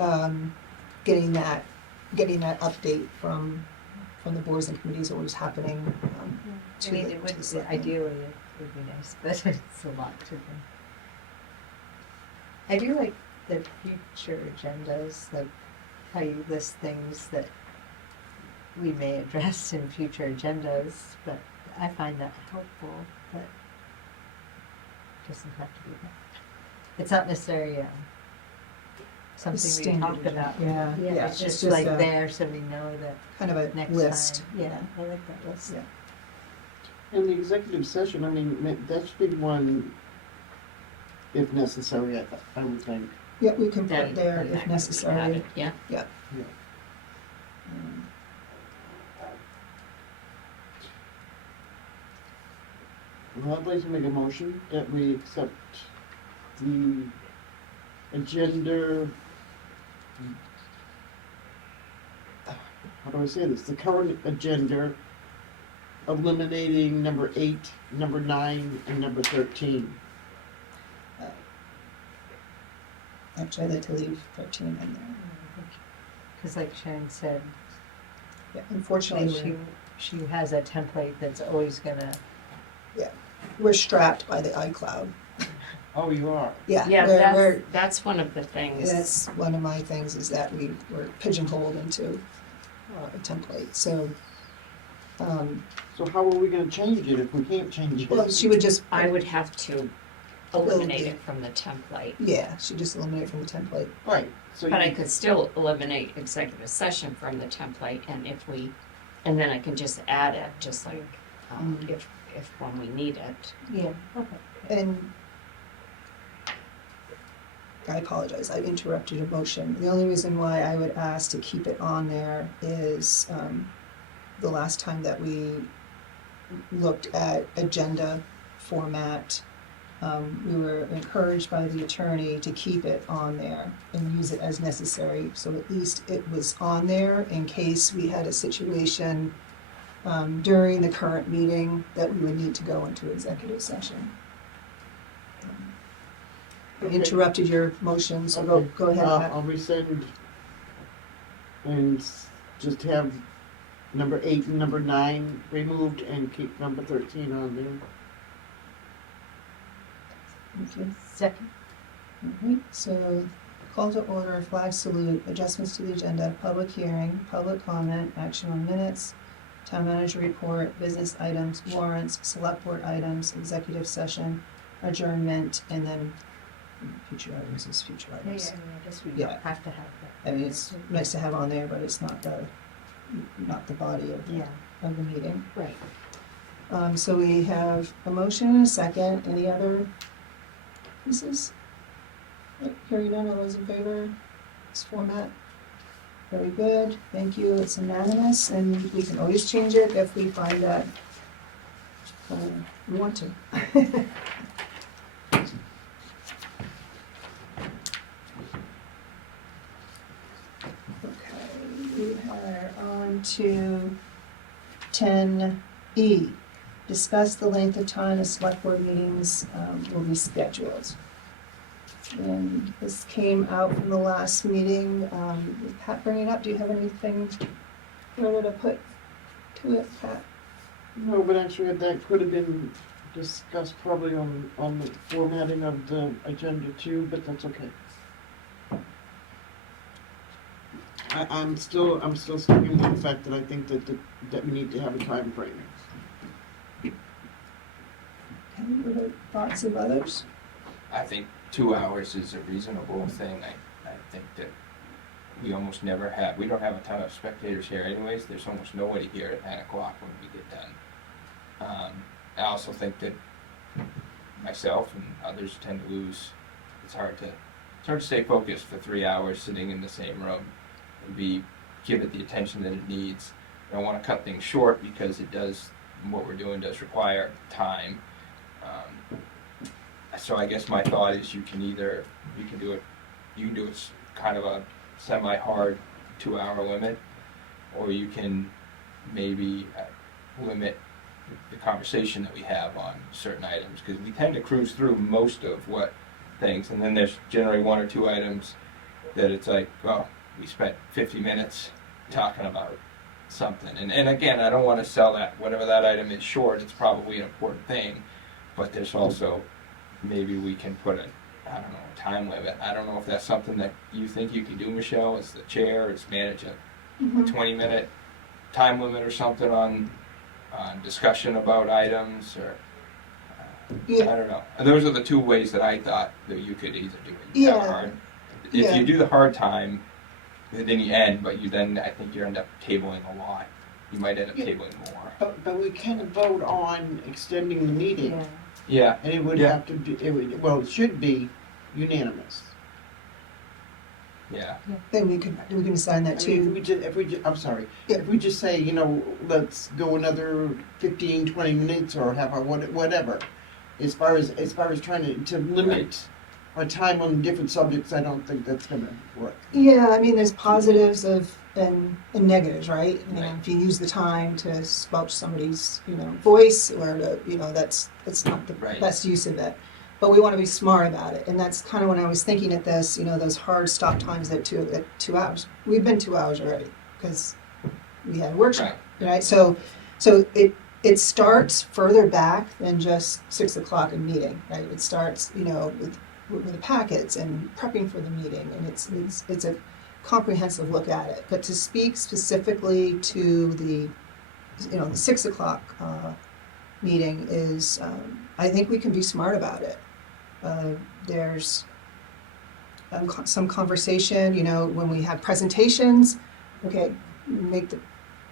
getting that update from the boards and committees, what was happening I to mean, the it would, selectmen. ideally, it would be nice, but it's a lot to do. I do like the future agendas, like how you list things that we may address in future agendas, but I find that helpful, but it doesn't have to be that. It's not necessarily something we Standard talked agenda. about. Yeah, yeah, It's it's just like just a- there, so we know that Kind of a next list. time. Yeah, I like that list. Yeah. And the executive session, I mean, that should be one, if necessary, I would think. Yeah, we can put Then it there that if could be necessary. added, yeah. Um, Well, I'd like to make a motion that we accept the agenda. How do I say this? The current agenda, eliminating number 8, number 9, and number 13. Actually, I'd like to leave 13 in there. Because like Sharon said, Yeah, unfortunately, she has a template that's always gonna, we're strapped by the iCloud. Oh, you are? Yeah, Yeah, we're, that's one of the things. that's one of my things, is that we're pigeonholed into a template, so, So how are we gonna change it if we can't change it? well, she would just. I would have to eliminate it from the template. Yeah, she just eliminate from the template. Right, so But I you, could still eliminate executive session from the template, and then I can just add it, just like, if when we need it. yeah, okay. And I apologize, I interrupted a motion. The only reason why I would ask to keep it on there is the last time that we looked at agenda format, we were encouraged by the attorney to keep it on there and use it as necessary. So at least it was on there in case we had a situation during the current meeting that we would need to go into executive session. I interrupted your motion, so go ahead, Pat. I'll rescind and just have number 8 and number 9 removed and keep number 13 on there. Okay. Second, Alright, so call to order, flag salute, adjustments to the agenda, public hearing, public comment, action on minutes, town manager report, business items, warrants, select board items, executive session, adjournment, and then future items is future Yeah, items. I mean, I guess we Yeah. don't have to have that. I mean, it's nice to have on there, but it's not the body of Yeah, the meeting. right. So we have a motion and a second. Any other pieces? Right, hearing none, all those in favor? This format? Very good, thank you, it's unanimous, and we can always change it if we find that we want to. Okay, we are on to 10E. Discuss the length of time the select board meetings will be scheduled. And this came out from the last meeting. With Pat bringing it up, do you have anything further to put to it, Pat? No, but actually that could have been discussed probably on the formatting of the agenda too, but that's okay. I'm still sticking with the fact that I think that we need to have a time frame. Okay, what are thoughts of others? I think 2 hours is a reasonable thing. I think that we almost never have, we don't have a ton of spectators here anyways. There's almost nobody here at 9 o'clock when we get done. I also think that myself and others tend to lose, it's hard to stay focused for 3 hours sitting in the same room and give it the attention that it needs. I don't want to cut things short because what we're doing does require time. So I guess my thought is you can do it kind of a semi-hard 2 hour limit, or you can maybe limit the conversation that we have on certain items, because we tend to cruise through most of what things, and then there's generally 1 or 2 items that it's like, well, we spent 50 minutes talking about something. And again, I don't want to sell that, whatever that item is short, it's probably an important thing, but there's also, maybe we can put a time limit. I don't know if that's something that you think you can do, Michelle, as the chair, is manage a 20-minute time limit or something on discussion about items, or I don't know. And those are the 2 ways that I thought that you could either do it. You have a hard, if you do the hard time, then you end, but I think you end up tabling a lot. You might end up tabling more. But we can vote on extending the meeting. Yeah. Yeah. And it would have to be, it should be unanimous. Yeah. Then we can assign that I mean, to, if we just say, let's go another 15, 20 minutes or whatever. As far as trying to limit our time on different subjects, I don't think that's gonna work. yeah, I mean, there's positives and negatives, right? Right. If you use the time to squelch somebody's, voice, or to, that's not the Right. best use of it. But we want to be smart about it, and that's kind of when I was thinking at this, those hard stop times at 2 hours. We've been 2 hours already, because we had a workshop, right? So it starts further back than just 6 o'clock in meeting, right? It starts, with the packets and prepping for the meeting, and it's a comprehensive look at it. But to speak specifically to the 6 o'clock meeting is, I think we can be smart about it. There's some conversation, when we have presentations, okay,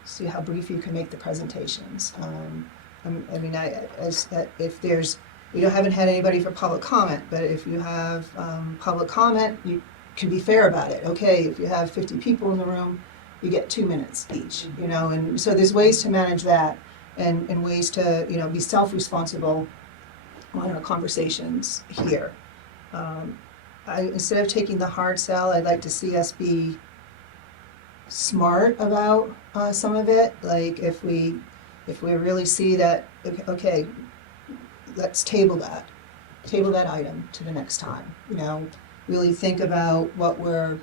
see how brief you can make the presentations. If we haven't had anybody for public comment, but if you have public comment, you can be fair about it. Okay, if you have 50 people in the room, you get 2 minutes each, and so there's ways to manage that, and ways to, be self-responsible on our conversations here. Instead of taking the hard sell, I'd like to see us be smart about some of it. Like if we really see that, okay, let's table that item to the next time. Really think about where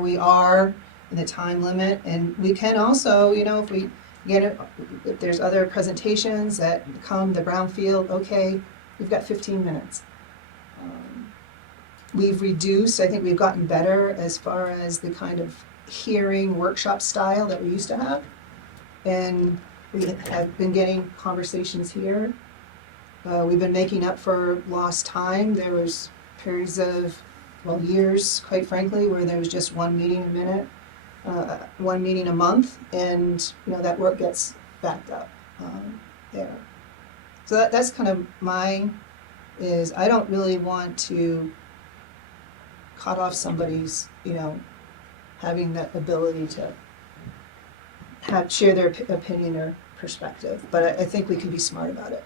we are in the time limit, and we can also, if there's other presentations that come, the brownfield, okay, we've got 15 minutes. we've reduced, I think we've gotten better as far as the kind of hearing workshop style that we used to have. And we have been getting conversations here. We've been making up for lost time. There was periods of, well, years, quite frankly, where there was just one meeting a minute, one meeting a month, and, you know, that work gets backed up there. So that's kind of is I don't really want to cut off somebody's, you know, having that ability to share their opinion or perspective, but I think we can be smart about it.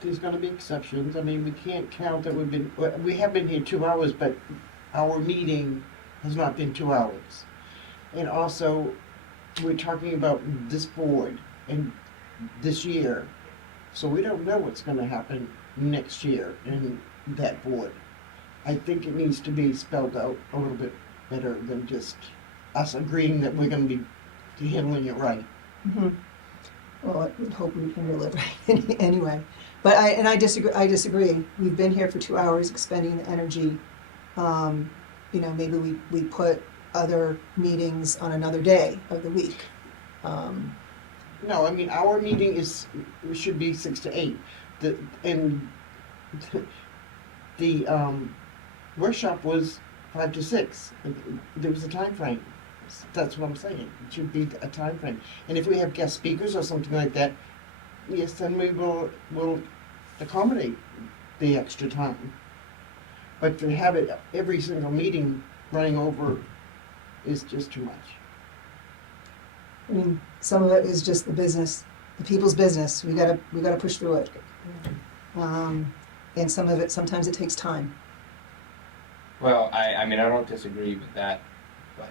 There's gonna be exceptions. I mean, we can't count that we have been here 2 hours, but our meeting has not been 2 hours. And also, we're talking about this board and this year, so we don't know what's gonna happen next year in that board. I think it needs to be spelled out a little bit better than just us agreeing that we're gonna be handling it right. Mhm. Well, I would hope we can deliver anyway. But I disagree. We've been here for 2 hours expending the energy. You know, maybe we put other meetings on another day of the week. No, I mean, our meeting should be 6 to 8. The workshop was 5 to 6. There was a time frame. That's what I'm saying. It should be a time frame. And if we have guest speakers or something like that, yes, then we will accommodate the extra time. But to have it every single meeting running over is just too much. I mean, some of it is just the business, the people's business. We gotta push through it. And some of it, sometimes it takes time. Well, I mean, I don't disagree with that, but,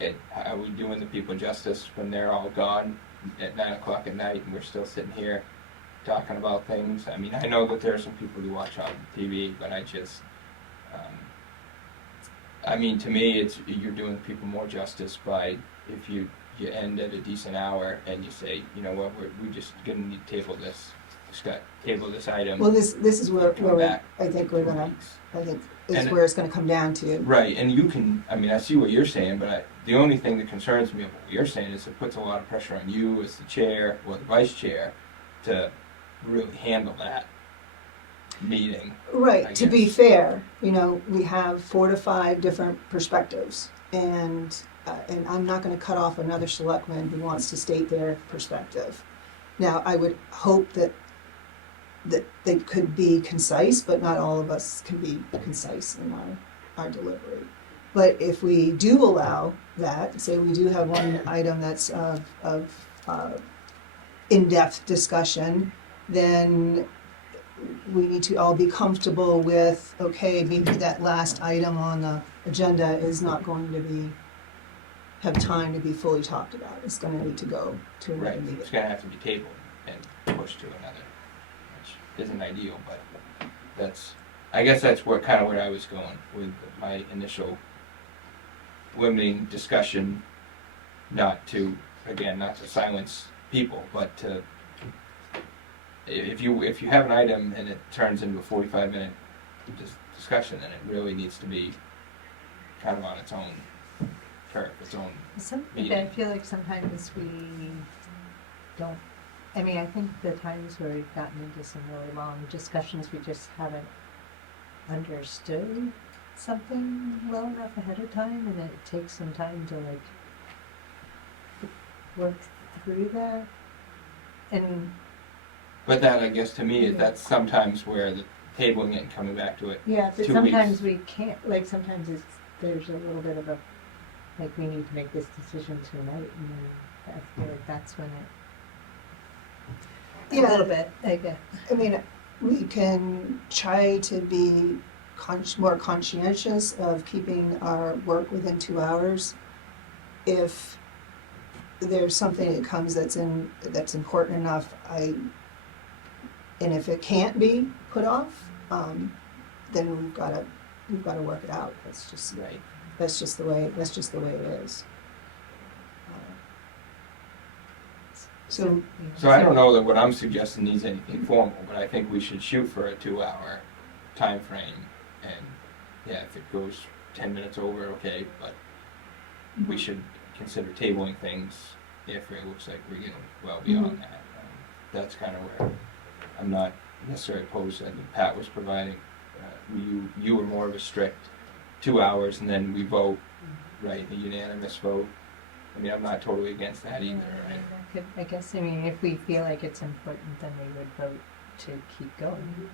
you know, are we doing the people justice when they're all gone at 9 o'clock at night and we're still sitting here talking about things? I mean, I know that there are some people who watch on TV, but I just, I mean, to me, you're doing people more justice by if you end at a decent hour and you say, you know what, we're just gonna need to table this item. Well, this is where come back I think we're gonna, weeks. I think is And- where it's gonna come down to. Right, and you can, I mean, I see what you're saying, but the only thing that concerns me about what you're saying is it puts a lot of pressure on you as the chair or the vice chair to really handle that meeting. I Right, to be guess. fair, you know, we have 4 to 5 different perspectives, and I'm not gonna cut off another selectman who wants to state their perspective. Now, I would hope that they could be concise, but not all of us can be concise in our delivery. But if we do allow that, say we do have one item that's of in-depth discussion, then we need to all be comfortable with, okay, maybe that last item on the agenda is not going to have time to be fully talked about. It's gonna need to go to another Right, meeting. it's gonna have to be tabled and pushed to another, which isn't ideal, but I guess that's where I was going with my initial limiting discussion, not to silence people, but to, if you have an item and it turns into a 45-minute discussion, then it really needs to be kind of on its own turf, its own. I feel like sometimes we don't, I mean, I think the times where we've gotten into some really long discussions, we just haven't understood something well enough ahead of time, and it takes some time to like work through that. And But that, I guess, to me, that's sometimes where the tabling it and coming back to it. yeah, but 2 sometimes weeks. we can't, like sometimes there's a little bit of a, like we need to make this decision tonight, and then I feel like that's when it, a Yeah. little bit, I guess. I mean, we can try to be more conscientious of keeping our work within 2 hours. If there's something that comes that's important enough, and if it can't be put off, then we've gotta work it out. That's just the way it is. So So I don't know that what I'm suggesting needs anything formal, but I think we should shoot for a 2-hour time frame, and yeah, if it goes 10 minutes over, okay, but we should consider tabling things if it looks like we're getting well beyond that. That's kind of where I'm not necessarily opposed to, and Pat was providing, you were more of a strict 2 hours and then we vote, right, a unanimous vote. I mean, I'm not totally against that either, right? I guess, I mean, if we feel like it's important, then we would vote to keep going.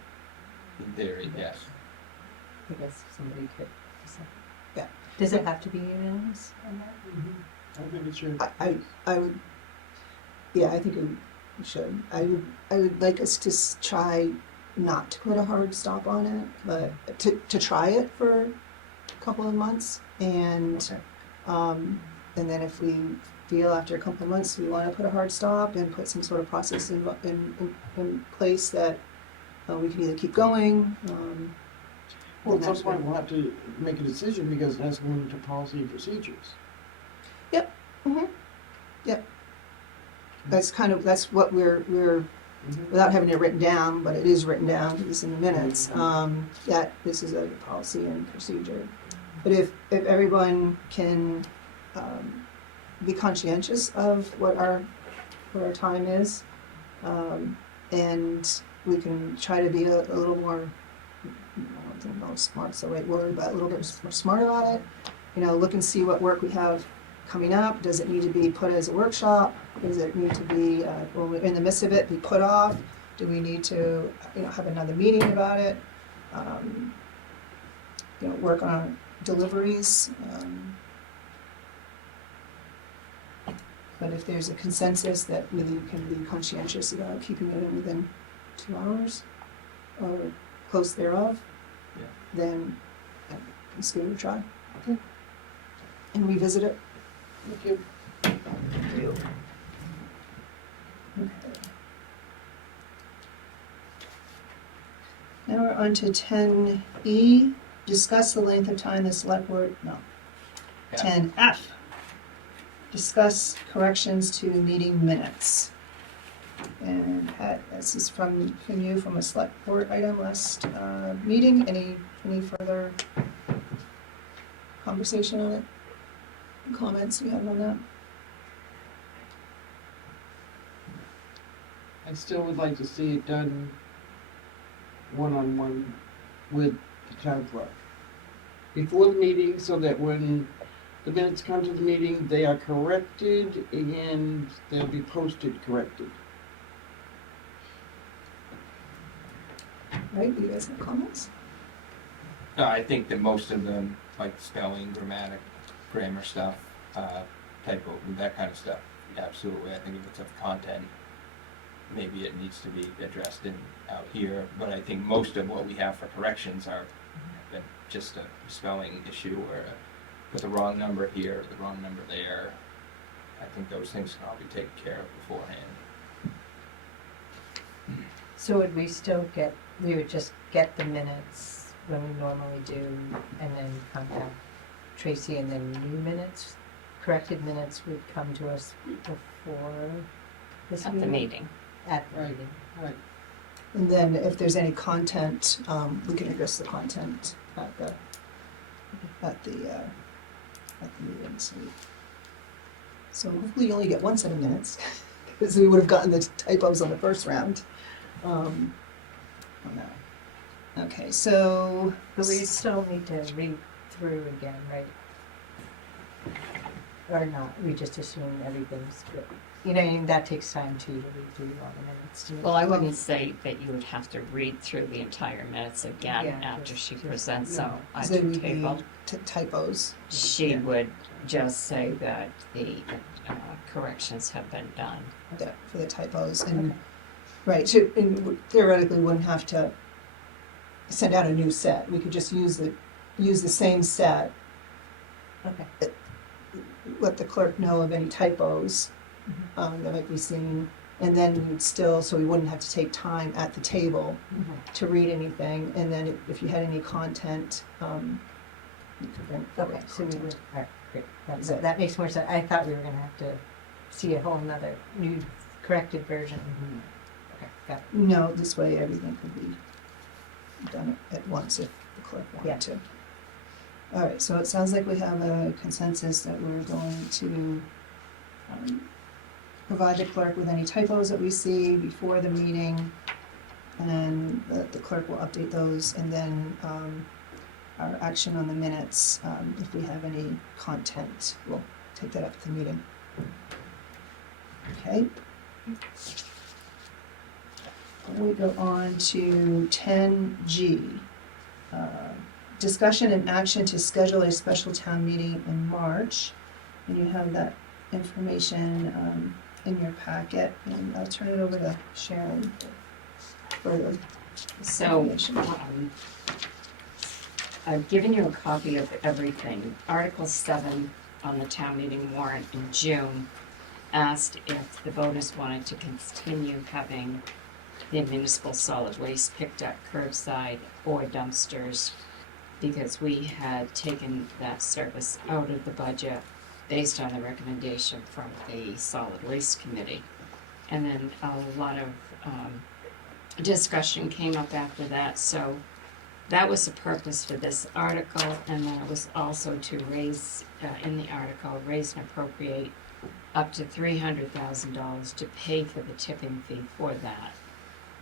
In theory, yes. I guess somebody could decide. Yeah. Does it have to be unanimous on that? I think it should. I would, yeah, I think we should. I would like us to try not to put a hard stop on it, but to try it for a couple of months, and then if we feel after a couple of months we want to put a hard stop and put some sort of process in place that we can either keep going. Well, at some That's point, we'll have to make a decision because it has to go into policy and procedures. That's what we're without having it written down, but it is written down, it's in the minutes, that this is a policy and procedure. But if everyone can be conscientious of what our time is, and we can try to be a little more, I don't know if smart's the right word, but a little bit more smart about it. You know, look and see what work we have coming up. Does it need to be put as a workshop? Does it need to be, when we're in the midst of it, be put off? Do we need to, have another meeting about it? Work on deliveries. But if there's a consensus that we can be conscientious about keeping it within 2 hours or close thereof, Yeah. then let's give it a try. Okay. And revisit it. Thank you. Now we're on to 10E, discuss the length of time the select board, no. Yeah. 10F, discuss corrections to meeting minutes. And Pat, this is from you, from a select board item last meeting. Any further conversation on it? Comments you have on that? I still would like to see it done one-on-one with the town clerk before the meeting, so that when the minutes come to the meeting, they are corrected and they'll be posted corrected. Right, you guys have comments? No, I think that most of them, like spelling, grammar stuff, typo, that kind of stuff, absolutely. I think if it's of content, maybe it needs to be addressed out here, but I think most of what we have for corrections are just a spelling issue or put the wrong number here, the wrong number there. I think those things can all be taken care of beforehand. So would we still we would just get the minutes when we normally do, and then contact Tracy, and then new minutes, corrected minutes would come to us before this At the meeting. At the Right. meeting. Right. And then if there's any content, we can address the content at the meeting. So hopefully you only get one set of minutes, because we would have gotten the typos on the first round. On that. Okay, so. But we still need to read through again, right? Or not, we just assume everything's good. That takes time too, to read through all the minutes. Well, I wouldn't say that you would have to read through the entire minutes again Yeah, after just- she just- presents no. them So they to would be table. typos. She Yeah. would just say that the corrections have been done. For the typos, and, right, so, and theoretically, wouldn't have to send out a new set. We could just use the same set, Okay. let the clerk know of any typos that might be seen, and then we'd still, so we wouldn't have to take time at the table to read anything, and then if you had any content, you could bring forward Okay, so we content. would, all right, great. That makes more sense. I thought we were gonna have to see a whole nother new corrected version. Okay, got it. No, this way everything could be done it at once if the clerk wanted to. All right, so it sounds like we have a consensus that we're going to provide the clerk with any typos that we see before the meeting, and the clerk will update those, and then our action on the minutes, if we have any content, we'll take that up at the meeting. Okay. We go on to 10G. Discussion and action to schedule a special town meeting in March. And you have that information in your packet, and I'll turn it over to Sharon for further So, information. I've given you a copy of everything. Article 7 on the town meeting warrant in June asked if the voters wanted to continue having the municipal solid waste picked up curbside or dumpsters, because we had taken that service out of the budget based on the recommendation from the solid waste committee. And then a lot of discussion came up after that, so that was the purpose for this article, and then it was also to raise, in the article, raise and appropriate up to $300,000 to pay for the tipping fee for that.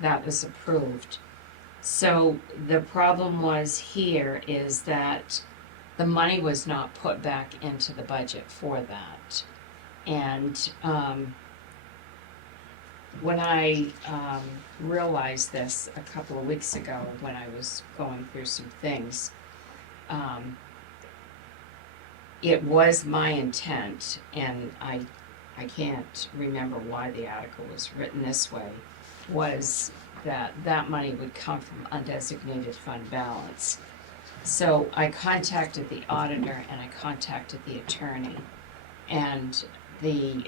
That was approved. So the problem was here is that the money was not put back into the budget for that. And when I realized this a couple of weeks ago when I was going through some things, it was my intent, and I can't remember why the article was written this way, was that that money would come from undesignated fund balance. So I contacted the auditor and I contacted the attorney, and the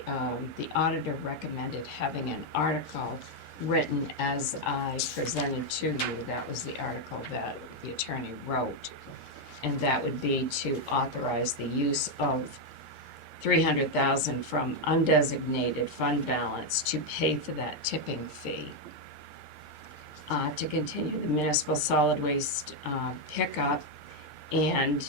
auditor recommended having an article written as I presented to you. That was the article that the attorney wrote, and that would be to authorize the use of $300,000 from undesignated fund balance to pay for that tipping fee. To continue the municipal solid waste pickup, and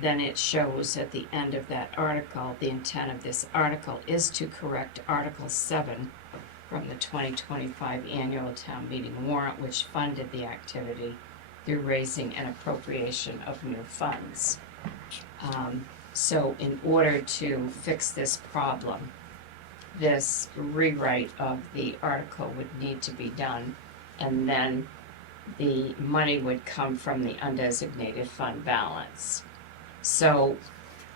then it shows at the end of that article, the intent of this article is to correct Article 7 from the 2025 annual town meeting warrant, which funded the activity through raising an appropriation of new funds. So in order to fix this problem, this rewrite of the article would need to be done, and then the money would come from the undesignated fund balance. So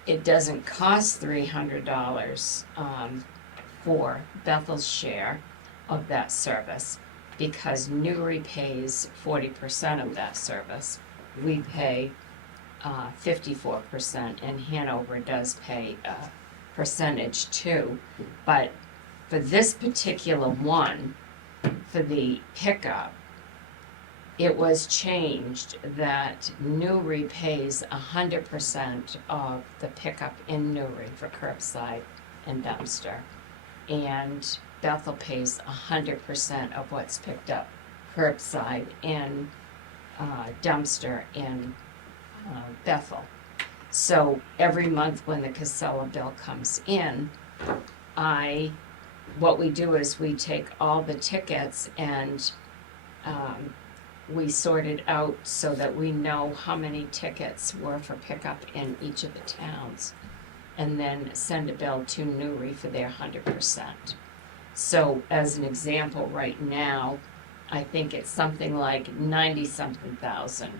it doesn't cost $300 for Bethel's share of that service, because Newry pays 40% of that service. We pay 54%, and Hanover does pay a percentage too. But for this particular one, for the pickup, it was changed that Newry pays 100% of the pickup in Newry for curbside and dumpster, and Bethel pays 100% of what's picked up curbside and dumpster in Bethel. So every month when the Casella bill comes in, what we do is we take all the tickets and we sort it out so that we know how many tickets were for pickup in each of the towns, and then send a bill to Newry for their 100%. So as an example, right now, I think it's something like 90-something thousand.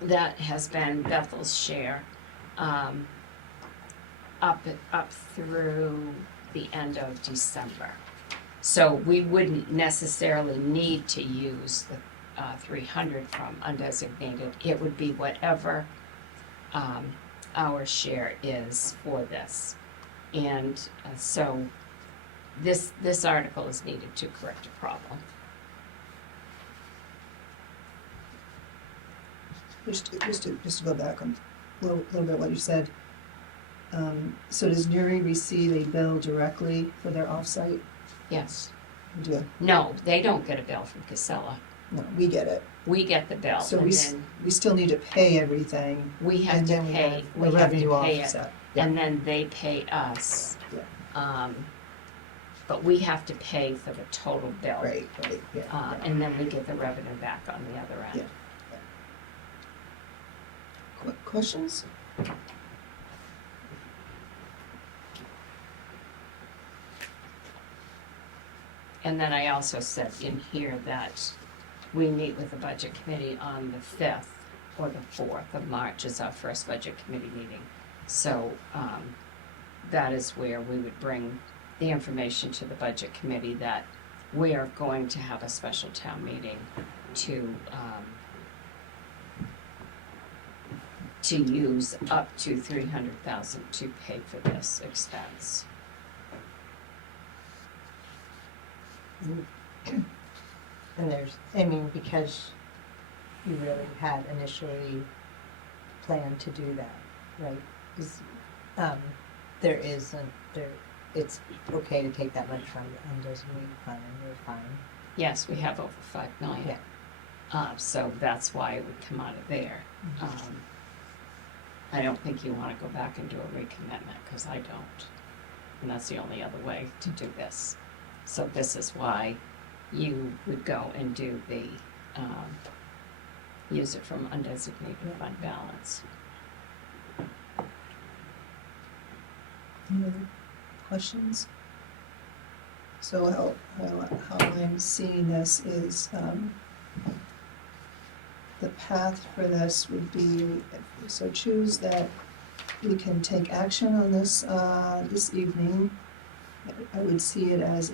That has been Bethel's share up through the end of December. So we wouldn't necessarily need to use the 300 from undesignated. It would be whatever our share is for this. And so this article is needed to correct a problem. Just to go back on a little bit what you said. So does Newry receive a bill directly for their offsite? Yes. Do No, they don't get a bill from Casella. No, we get it. We get the bill, So and then we still need to pay everything, we have and to then we pay, have we a have to revenue pay it, offset. and then they pay us. But we have to pay for the total bill. Right, yeah. And then we get the revenue back on the other end. Yeah. Questions? And then I also said in here that we meet with the budget committee on the 5th or the 4th of March is our first budget committee meeting. So that is where we would bring the information to the budget committee that we are going to have a special town meeting to use up to $300,000 to pay for this expense. And there's, I mean, because you really had initially planned to do that, right? There isn't, it's okay to take that money from the undesignated fund and you're fine. Yes, we have over 5 million. Yeah. So that's why it would come out of there. I don't think you wanna go back and do a recommitment, cause I don't. And that's the only other way to do this. So this is why you would go and do the, use it from undesignated fund balance. Any other questions? So how I'm seeing this is, the path for this would be, if we so choose, that we can take action on this, this evening. I would see it as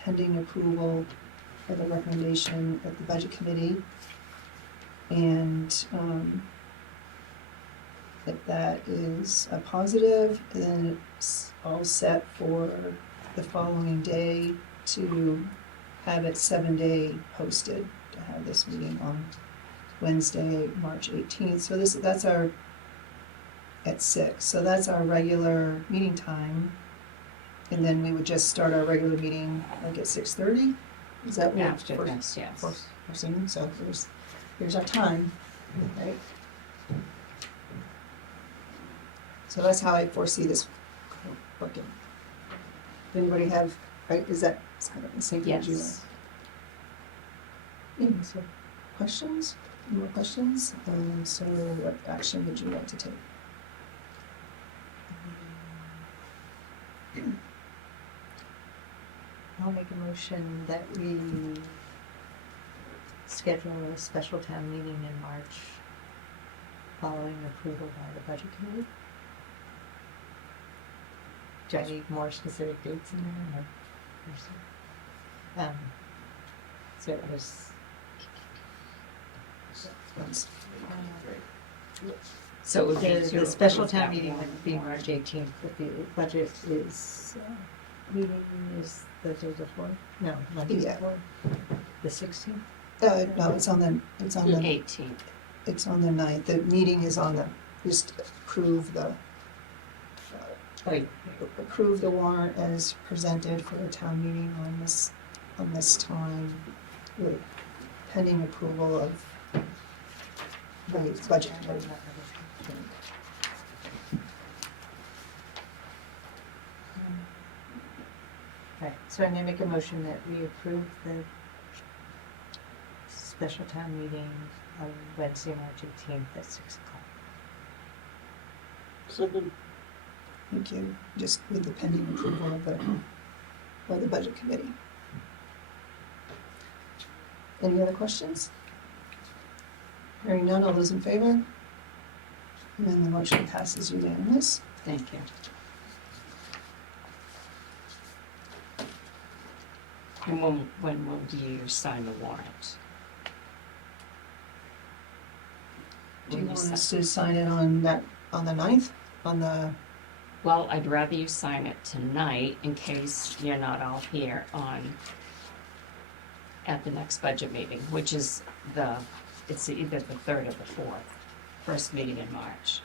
pending approval for the recommendation of the budget committee. And, if that is a positive, then it's all set for the following day to have it 7-day posted, to have this meeting on Wednesday, March 18th. So that's our, at 6, so that's our regular meeting time. And then we would just start our regular meeting like at 6:30? Is that what? After this, yes. Foreseen, so here's our time, right? So that's how I foresee this working. Anybody have, right, is that kind of the same page you Yes. Any so questions? Any more questions? So what action would you like to take? I'll make a motion that we schedule a special town meeting in March following approval by the budget committee. Do I need more specific dates in there or? So it was. So it would be to The special approve town that meeting one. would be March 18th, but the budget is, meeting is the day before? No, Monday Yeah. before, the 16th? No, it's on the 18th. it's on the 9th. The meeting is on the, just approve the, approve the warrant as presented for the town meeting on this time with pending approval of the budget committee. Right, so I'm gonna make a motion that we approve the special town meeting on Wednesday, March 18th at 6 o'clock. Second. Thank you. Just with the pending approval of the budget committee. Any other questions? Hearing none, all those in favor? And then the motion passes unanimous. Thank you. And when will you sign the warrant? Do you When want sign- us to sign it on the 9th? On the, Well, I'd rather you sign it tonight in case you're not all here at the next budget meeting, which is it's either the 3rd or the 4th, first meeting in March.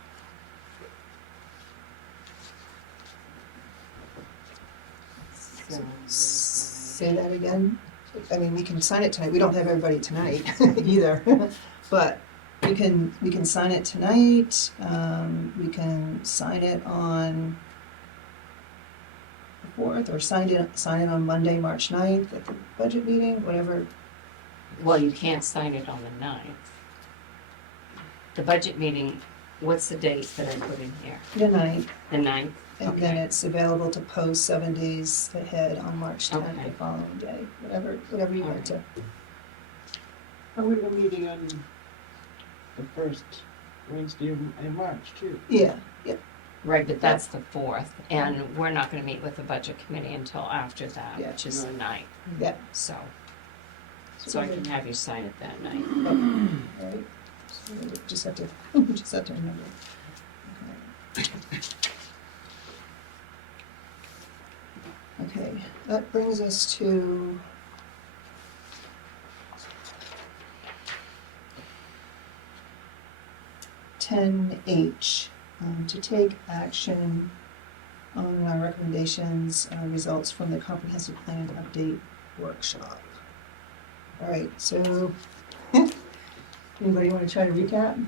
say that again? I mean, we can sign it tonight, we don't have everybody tonight either, but we can sign it tonight, we can sign it on the 4th, or sign it on Monday, March 9th at the budget meeting, whatever. Well, you can't sign it on the 9th. The budget meeting, what's the date that I put in here? The 9th, The 9th? and then Okay. it's available to post 7 days ahead on March 10th, Okay. the following day, whatever you want to. Are we meeting on the first Wednesday in March too? Yeah, Right, but that's the 4th, and we're not gonna meet with the budget committee until after that, Yeah. which is the 9th. yeah. So I can have you sign it that night. Right, so we just have to remember. Okay, that brings us to (10H), to take action on our recommendations, results from the comprehensive plan update workshop. All right, so, anybody want to try to recap?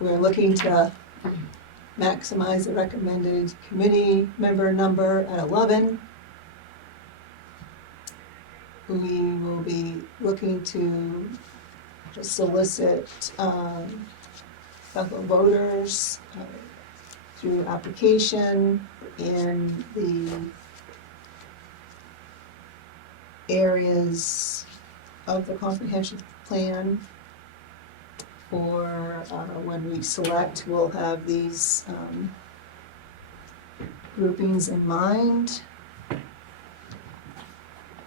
We're looking to maximize the recommended committee member number at 11. We will be looking to solicit Bethel voters through application in the areas of the comprehensive plan. For when we select, we'll have these groupings in mind.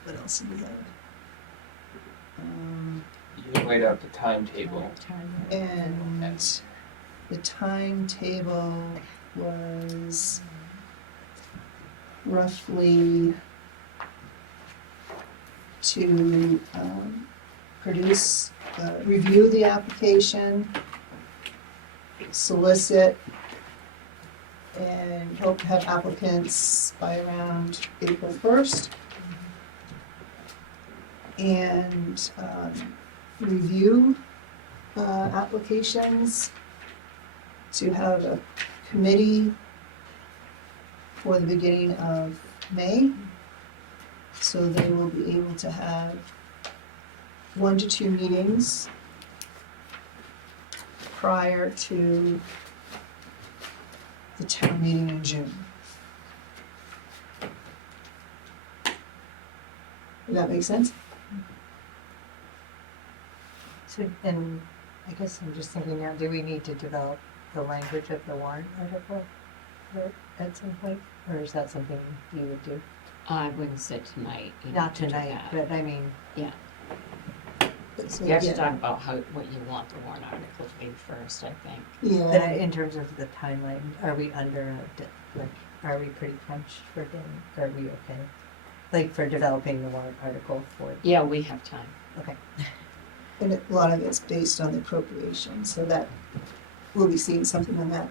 What else do we have? You laid out the timetable. And the timetable was roughly to produce, review the application, solicit, and hope to have applicants by around April 1st. And review applications, to have a committee for the beginning of May. So they will be able to have 1 to 2 meetings prior to the town meeting in June. Does that make sense? So, and I guess I'm just thinking now, do we need to develop the language of the warrant article at some point? Or is that something you would do? I wouldn't say tonight. You Not need to do tonight, that. but I mean, So, You have to yeah. talk about what you want the warrant article to be first, I think. but Yeah, in terms of the timeline, are we under, are we pretty crunched for getting, are we okay? Like for developing the warrant article for, Yeah, we have time. okay. and a lot of it's based on the appropriation, so that we'll be seeing something on that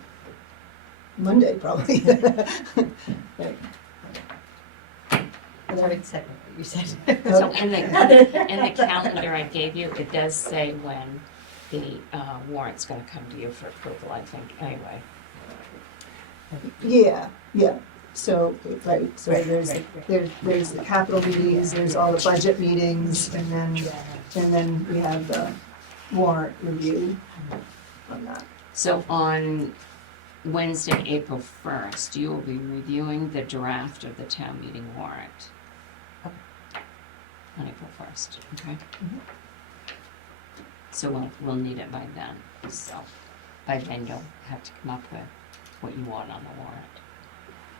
Monday, probably. Right. I would second what you said. So in the calendar I gave you, it does say when the warrant's gonna come to you for approval, I think, anyway. Yeah, so, right, so Right, there's, right, right. there's the capital meetings, there's all the budget meetings, and then we have the warrant review on that. So on Wednesday, April 1st, you will be reviewing the draft of the town meeting warrant. On April 1st, okay? So we'll need it by then, so by then you'll have to come up with what you want on the warrant,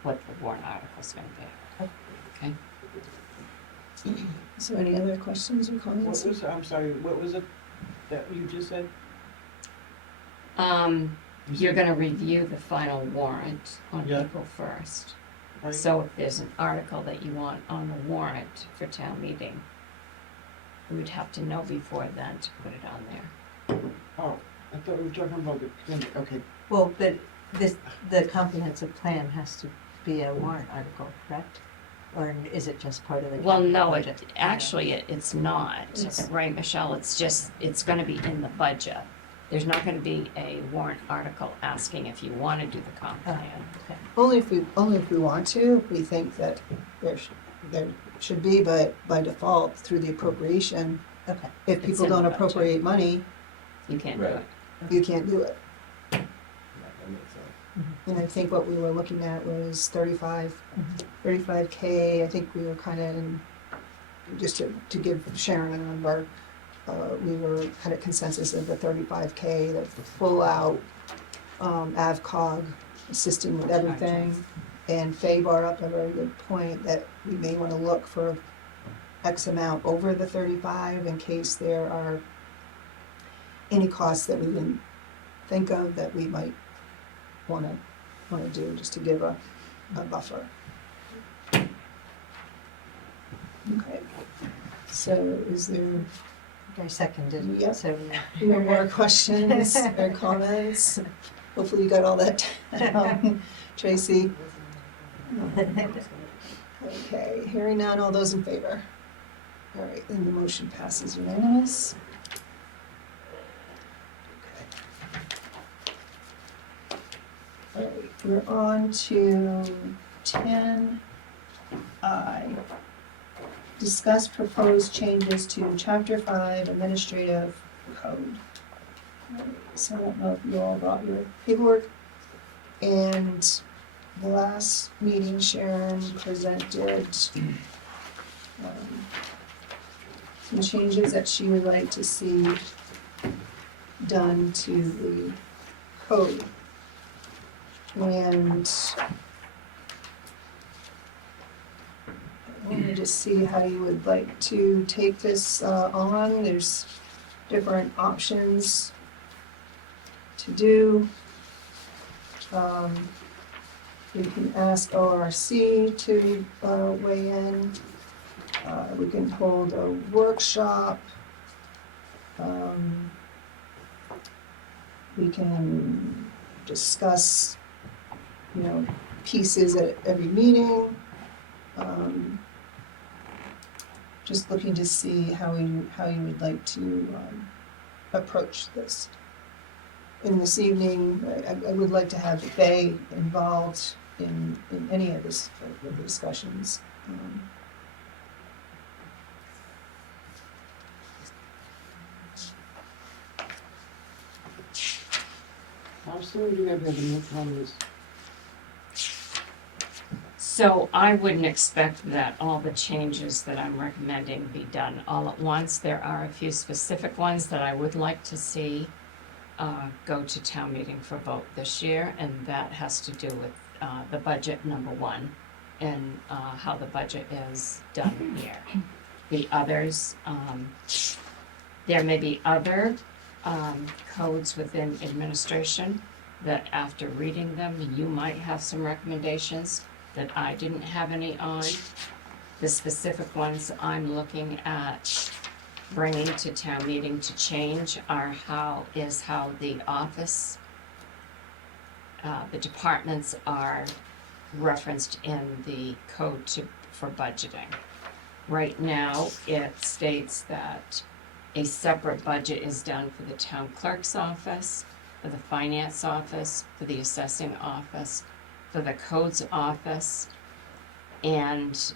what the warrant article's gonna be, okay? So any other questions or What comments? was, I'm sorry, what was it that you just said? You You're said- gonna review the final warrant on Yeah. April 1st. Right. So if there's an article that you want on the warrant for town meeting, we'd have to know before then to put it on there. Oh, I thought we were talking about the, okay, Well, but the comprehensive plan has to be a warrant article, correct? Or is it just part of the Well, capital no, budget? actually, it's not, It's- right, Michelle? It's just, it's gonna be in the budget. There's not gonna be a warrant article asking if you wanna do the comp Oh, plan. okay. Only if we want to, if we think that there should be, but by default, through the appropriation, Okay. if It's people in the don't budget. appropriate money, You can't do Right. it. you can't do it. Yeah, that makes sense. And I think what we were looking at was 35K. I think we were kind of in, just to give Sharon a number, we were kind of consensus of the 35K, the full out AvCog assisting with everything. And Faye brought up a very good point that we may want to look for X amount over the 35 in case there are any costs that we didn't think of that we might want to do, just to give a buffer. Okay, so is there I seconded. Yep. So, no more questions or comments? Hopefully you got all that down, Tracy. Okay, hearing none, all those in favor? All right, then the motion passes unanimous. All right, we're on to 10I. Discuss proposed changes to Chapter 5 Administrative Code. All right, so I don't know if you all brought your paperwork. And the last meeting, Sharon presented some changes that she would like to see done to the code. And I wanted to see how you would like to take this on. There's different options to do. We can ask ORC to weigh in. We can hold a workshop. We can discuss, pieces at every meeting. Just looking to see how you would like to approach this. In this evening, I would like to have Faye involved in any of this, of the discussions. How soon do you have to move on this? So I wouldn't expect that all the changes that I'm recommending be done all at once. There are a few specific ones that I would like to see go to town meeting for vote this year, and that has to do with the budget, number one, and how the budget is done here. The others, there may be other codes within administration that after reading them, you might have some recommendations that I didn't have any on. The specific ones I'm looking at bringing to town meeting to change are how the office, the departments are referenced in the code for budgeting. Right now, it states that a separate budget is done for the town clerk's office, for the finance office, for the assessing office, for the codes office, and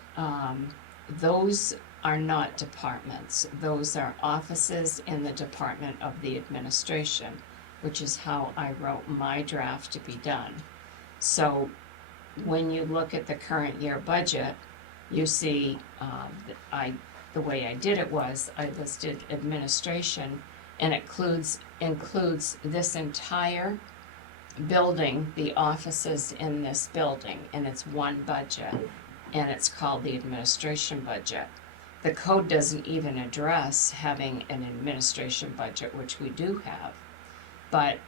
those are not departments. Those are offices in the Department of the Administration, which is how I wrote my draft to be done. So when you look at the current year budget, you see the way I did it was I listed administration, and it includes this entire building, the offices in this building, and it's one budget, and it's called the administration budget. The code doesn't even address having an administration budget, which we do have. But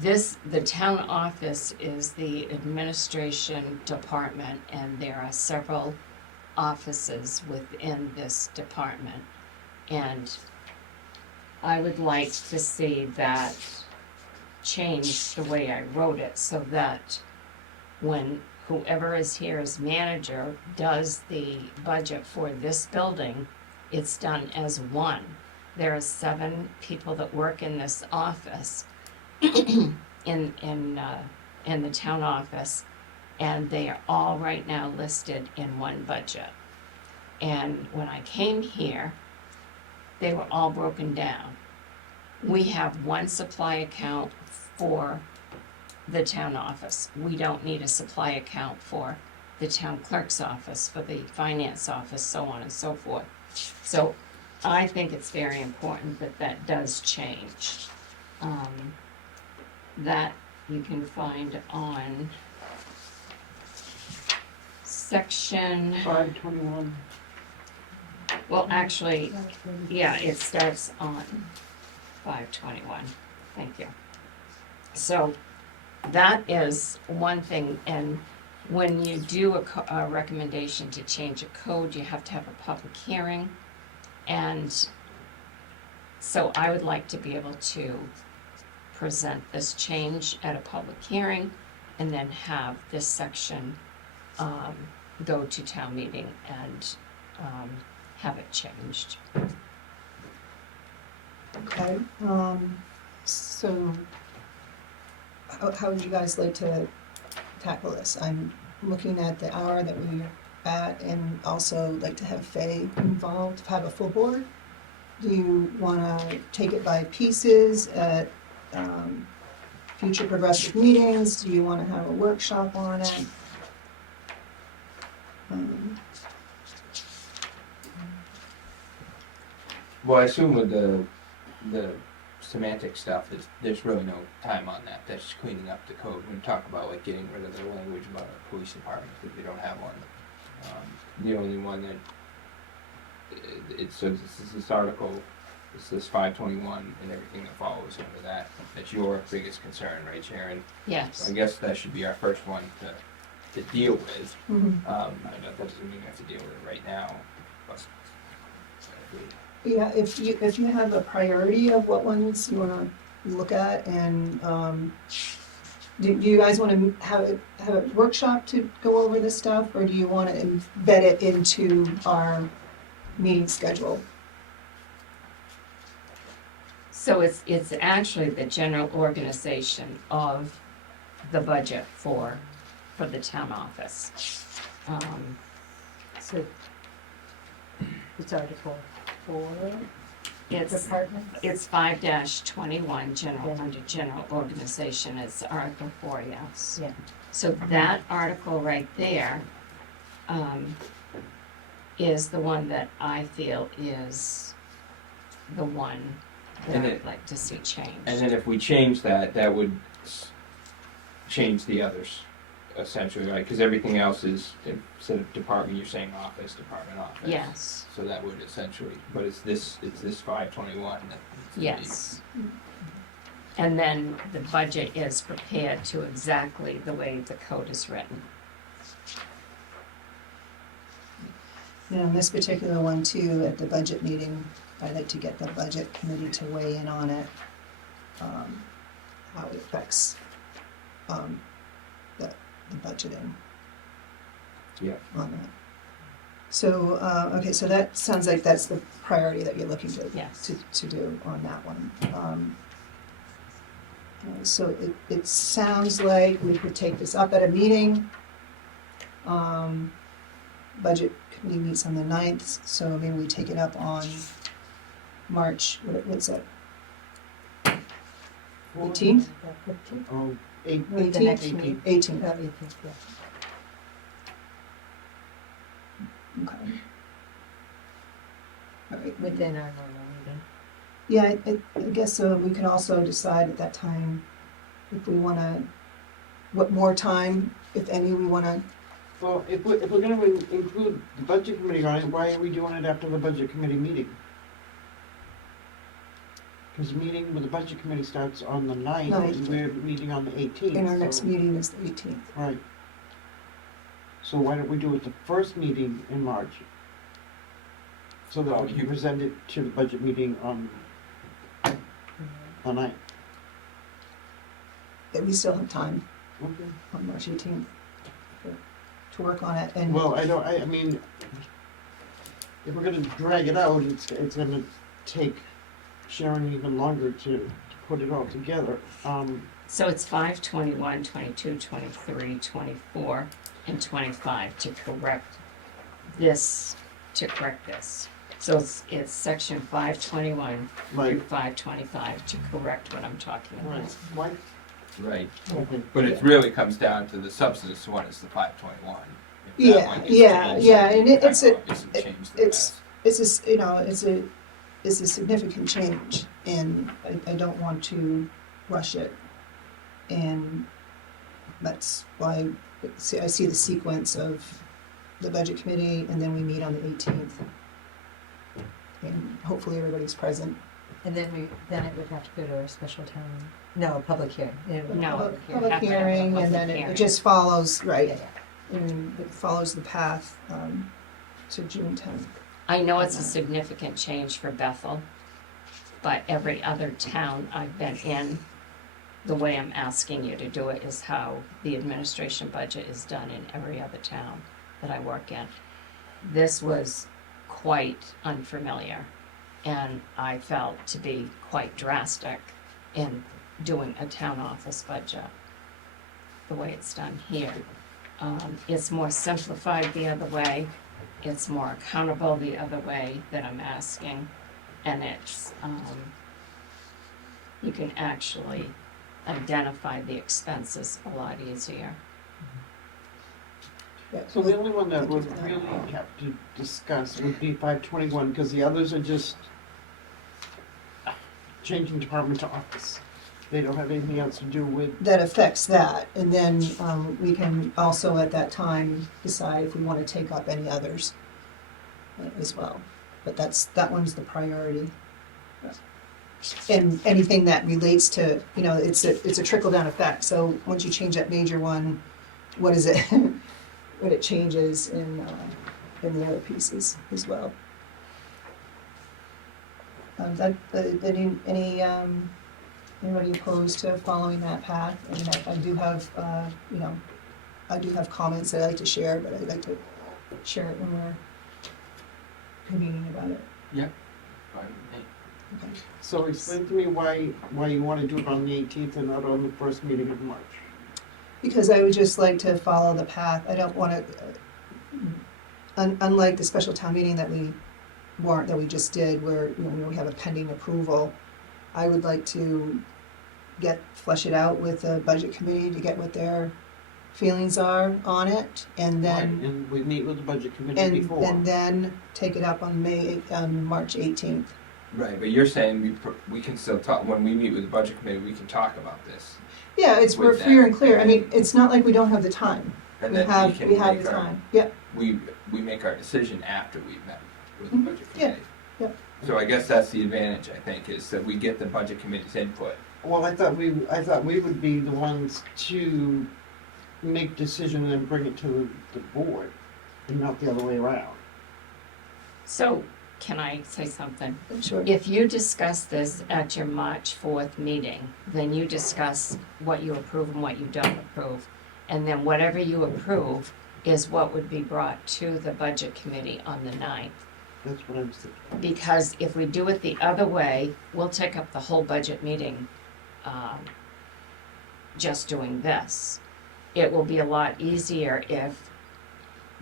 the town office is the administration department, and there are several offices within this department. And I would like to see that change the way I wrote it, so that when whoever is here as manager does the budget for this building, it's done as one. There are 7 people that work in this office, in the town office, and they are all right now listed in one budget. And when I came here, they were all broken down. We have one supply account for the town office. We don't need a supply account for the town clerk's office, for the finance office, so on and so forth. So I think it's very important that that does change. That you can find on section, 521. well, actually, yeah, it starts on 521. Thank you. So that is one thing, and when you do a recommendation to change a code, you have to have a public hearing. And so I would like to be able to present this change at a public hearing and then have this section go to town meeting and have it changed. Okay, so how would you guys like to tackle this? I'm looking at the hour that we're at and also like to have Faye involved, have a full board. Do you wanna take it by pieces at future progressive meetings? Do you wanna have a workshop on it? Well, I assume with the semantic stuff, there's really no time on that. That's just cleaning up the code. When we talk about like getting rid of the language about our police department, if they don't have one. The only one that it says this article, it's this 521 and everything that follows under that. That's your biggest concern, right, Sharon? Yes. I guess that should be our first one to deal with. Mhm. That doesn't mean we have to deal with it right now. But Yeah, if you have a priority of what ones you wanna look at and, do you guys wanna have a workshop to go over this stuff, or do you wanna embed it into our meeting schedule? So it's actually the general organization of the budget for the town office. So it's Article 4, It's departments? It's 5-21, general, under general organization, it's Article 4, yes. Yeah. So that article right there, is the one that I feel is the one that And I'd it- like to see changed. And then if we change that, that would change the others, essentially, right? Because everything else is, instead of department, you're saying office, department, office. Yes, So that would essentially, but it's this 521 that needs to be- yes. And then the budget is prepared to exactly the way the code is written. You know, this particular one too, at the budget meeting, I'd like to get the budget committee to weigh in on it, how it affects, the budgeting. Yeah. On that. So, okay, so that sounds like that's the priority that you're looking Yes. to do on that one. So it sounds like we could take this up at a meeting. Budget committee meets on the 9th, so maybe we take it up on March, what's that? 18th? 15th? Oh, 8, With the next 18th. meeting. 18th, 18th, yeah. okay. All right, Within our normal meeting. yeah, I guess so. We can also decide at that time if we wanna, what more time, if any, we wanna, Well, if we're gonna include the budget committee on it, why are we doing it after the budget committee meeting? Because the meeting with the budget committee starts on the 9th, and we're meeting on the 18th. and our next so- meeting is the 18th. Right. So why don't we do it the first meeting in March? So that we can present it to the budget meeting on the 9th. That we still have time Okay. on March 18th. to work on it, and Well, I mean, if we're gonna drag it out, it's gonna take Sharon even longer to put it all together. So it's 5/21, 22, 23, 24, and 25 to correct this, So it's section 521 through Like, 525 to correct what I'm talking about. right, why, Right, okay. but it really comes down to the substance one is the 521. If that Yeah, one gets yeah, changed, yeah, then and you it's kinda a- obviously change the it's- rest. it's a, you know, it's a significant change, and I don't want to rush it. And that's why I see the sequence of the budget committee, and then we meet on the 18th. And hopefully everybody's present. And then it would have to go to a special town, no, a public hearing. It would- No. Public Have to have a hearing, public and then it hearing. just follows, Yeah, right, yeah. and it follows the path to June 10th. I know it's a significant change for Bethel, but every other town I've been in, the way I'm asking you to do it is how the administration budget is done in every other town that I work in. This was quite unfamiliar, and I felt to be quite drastic in doing a town office budget, the way it's done here. It's more simplified the other way, it's more accountable the other way that I'm asking, and it's, you can actually identify the expenses a lot easier. Yeah, So the only one that Thank you would for that. really have to discuss would be 521, because the others are just changing department to office. They don't have anything else to do with, that affects that, and then we can also at that time decide if we want to take up any others as well. But that one's the priority. And anything that relates to, you know, it's a trickle-down effect, so once you change that major one, what is it? What it changes in the other pieces as well. Anybody opposed to following that path? I mean, I do have, you know, I do have comments that I like to share, but I'd like to share it when we're convening about it. Fine with me. Okay. so explain to me why you want to do it on the 18th and not on the first meeting of March. Because I would just like to follow the path. I don't want to, unlike the special town meeting that we just did, where, you know, we have a pending approval, I would like to flesh it out with the budget committee to get what their feelings are on it, and Right, then, and we meet with the budget committee before. and then take it up on March 18th. Right, but you're saying we can still talk, when we meet with the budget committee, we can talk about this. Yeah, we're With free that. and clear. I mean, it's not like we don't have the time. And We then have can the make time. Yep. we make our decision after we've met with the Mhm. budget Yeah, committee. yep. So I guess that's the advantage, I think, is that we get the budget committee's input. Well, I thought we would be the ones to make decision and then bring it to the board, and not the other way around. So, can I say something? Sure. If you discuss this at your March 4th meeting, then you discuss what you approve and what you don't approve. And then whatever you approve is what would be brought to the budget committee on the 9th. That's what I'm saying. Because if we do it the other way, we'll take up the whole budget meeting just doing this. It will be a lot easier if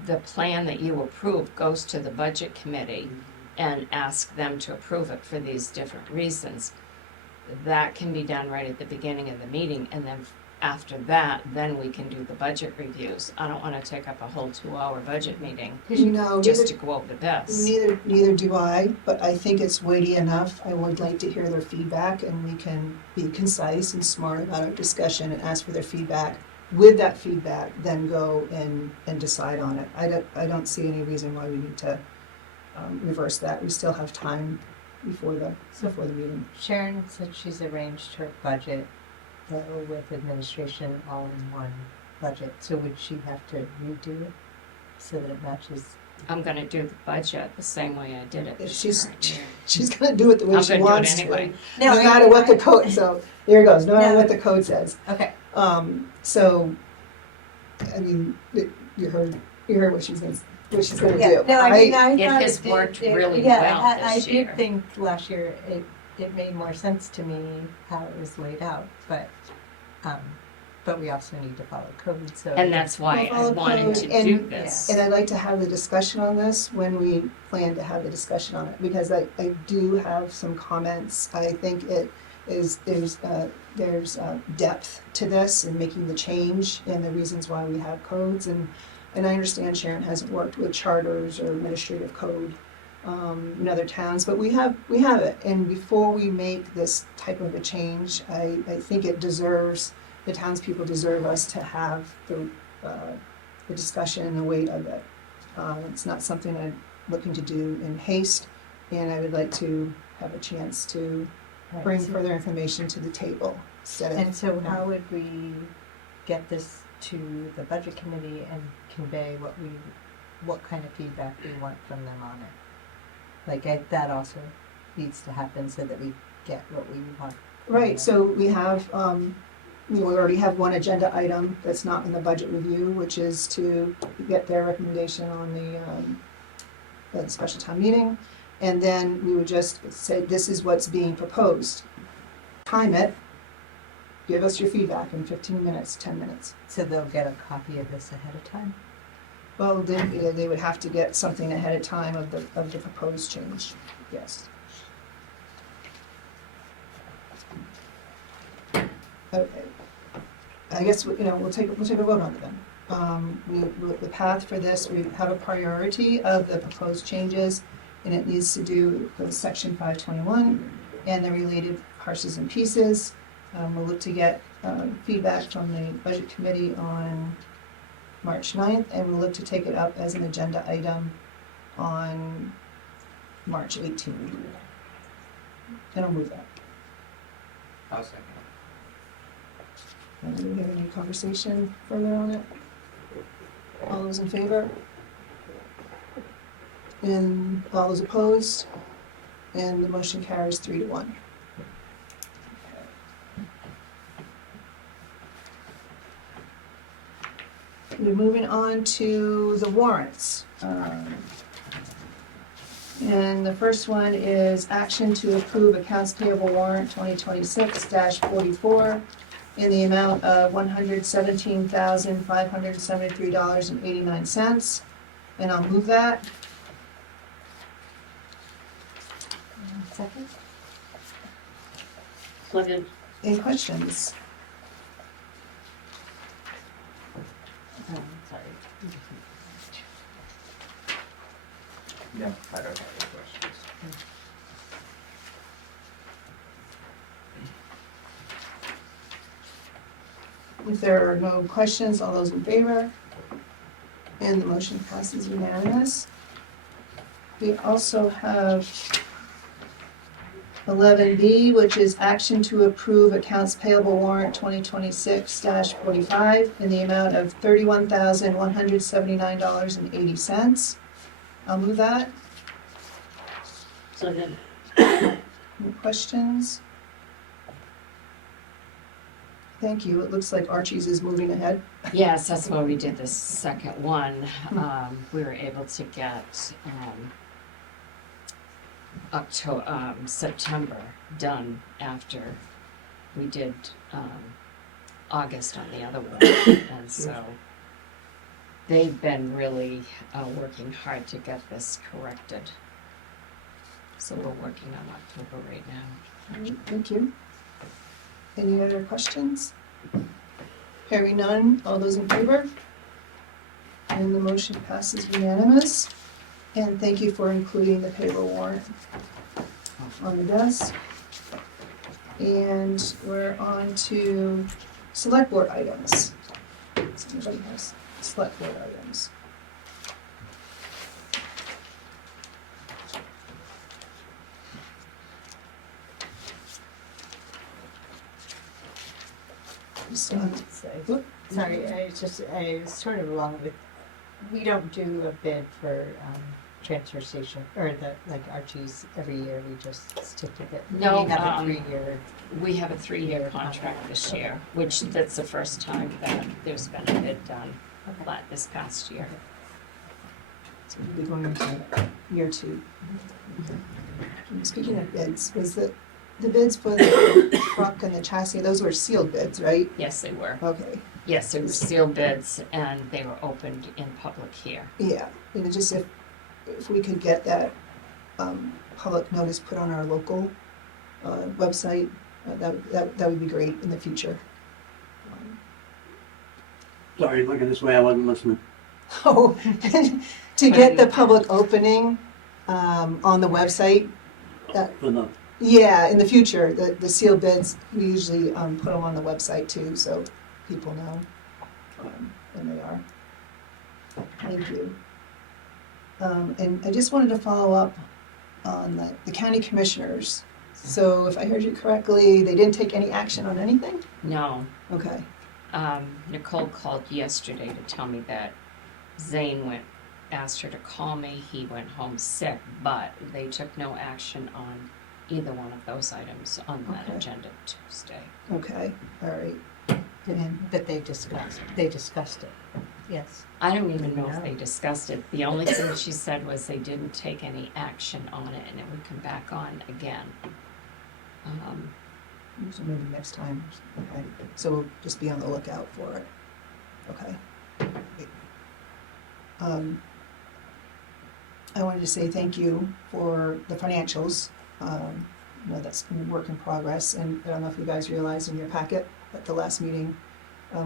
the plan that you approve goes to the budget committee and ask them to approve it for these different reasons. That can be done right at the beginning of the meeting, and then after that, then we can do the budget reviews. I don't wanna take up a whole 2-hour budget meeting No, just to go over this. neither do I, but I think it's weighty enough. I would like to hear their feedback, and we can be concise and smart about our discussion and ask for their feedback. With that feedback, then go and decide on it. I don't see any reason why we need to reverse that. We still have time before the meeting. Sharon said she's arranged her budget with administration all in one budget, so would she have to redo it so that it matches? I'm gonna do the budget the same way I did it. If this she's current year. she's gonna do it the way I'm she gonna do it wants anyway. to, no matter what the code. So there it goes. No matter No. what the code says. Okay, So, I mean, you heard what she's gonna do. Yeah, no, I mean, I It thought has did- worked it- really yeah, well I this year. did think last year it made more sense to me how it was laid out, but we also need to follow code, so. And that's why I We'll follow wanted code to and- do this. And I'd like to have the discussion on this when we plan to have the discussion on it, because I do have some comments. I think there's depth to this in making the change and the reasons why we have codes. And I understand Sharon hasn't worked with charters or administrative code in other towns, but we have it. And before we make this type of a change, I think the townspeople deserve us to have the discussion and the weight of it. It's not something I'm looking to do in haste, and I would like to have a chance to Right, bring so- further information to the table instead of. And so how would we get this to the budget committee and convey what kind of feedback we want from them on it? Like, that also needs to happen so that we get what we want. Right, so we have, we already have one agenda item that's not in the budget review, which is to get their recommendation on the special town meeting. And then we would just say, this is what's being proposed. Time it, give us your feedback in 15 minutes, 10 minutes. So they'll get a copy of this ahead of time? Well, they would have to get something ahead of time of the proposed change, yes. Okay. I guess, we'll take a vote on it then. The path for this, we have a priority of the proposed changes, and it needs to do with section 521 and the related parcels and pieces. We'll look to get feedback from the budget committee on March 9th, and we'll look to take it up as an agenda item on March 18th. And I'll move that. I'll second. Do we have any conversation further on it? All those in favor? And all those opposed? And the motion carries 3-1. We're moving on to the warrants. And the first one is action to approve accounts payable warrant 2026-44 in the amount of $117,573.89. And I'll move that. Second? Second. Any questions? Sorry. No, I don't have any questions. If there are no questions, all those in favor? And the motion passes unanimous. We also have 11B, which is action to approve accounts payable warrant 2026-45 in the amount of $31,179.80. I'll move that. Second. Any questions? Thank you. It looks like Archie's is moving ahead. Yes, that's why we did the second one. We were able to get September done after we did August on the other one. And so they've been really working hard to get this corrected. So we're working on October right now. All right, thank you. Any other questions? Hearing none, all those in favor? And the motion passes unanimous. And thank you for including the payroll warrant on the desk. And we're on to select board items. Does anybody have select board items? Just, Sorry, I was sort of along with, we don't do a bid for transfer station, or like Archie's every year, we just stick with it. No, We have a 3-year. We have a 3-year contract this year, which that's the first time that there's been a bid done. Okay. this past year. So we'll be going into year 2. And speaking of bids, was the bids for the truck and the chassis, those were sealed bids, right? Yes, they were. Okay, Yes, they were sealed bids and they were opened in public here. yeah, and it just if we could get that public notice put on our local website, that would be great in the future. Sorry, looking this way, I wasn't listening. Oh, to get the public opening on the website, For the, yeah, in the future, the sealed bids, we usually put them on the website too, so people know when they are. Thank you. And I just wanted to follow up on the county commissioners. So if I heard you correctly, they didn't take any action on anything? No, Okay, Nicole called yesterday to tell me that Zane asked her to call me, he went home sick, but they took no action on either one of those items on that Okay. agenda Tuesday. okay, all right. But they discussed it, yes. I don't even know if they discussed it. The only thing she said was they didn't take any action on it and it would come back on again. So maybe next time, okay, so we'll just be on the lookout for it, okay. I wanted to say thank you for the financials. You know, that's been a work in progress, and I don't know if you guys realized in your packet, at the last meeting,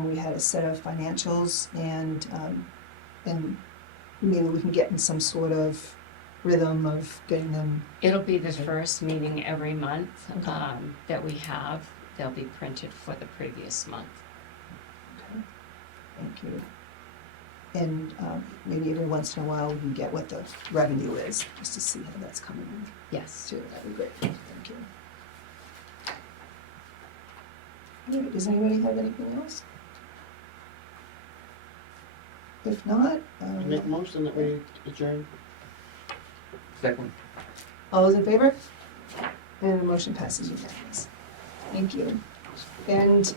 we had a set of financials, and maybe we can get in some sort of rhythm of getting them. It'll be the first meeting every month Okay. that we have. They'll be printed for the previous month. Okay. Thank you. And maybe every once in a while, we can get what the revenue is, just to see how that's coming in. Yes. Too, that'd be great, thank you. All right, does anybody have anything else? If not, Make a motion that we adjourn. Second. all those in favor? And the motion passes unanimous. Thank you. And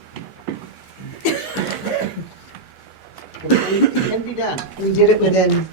It can be done. we did it within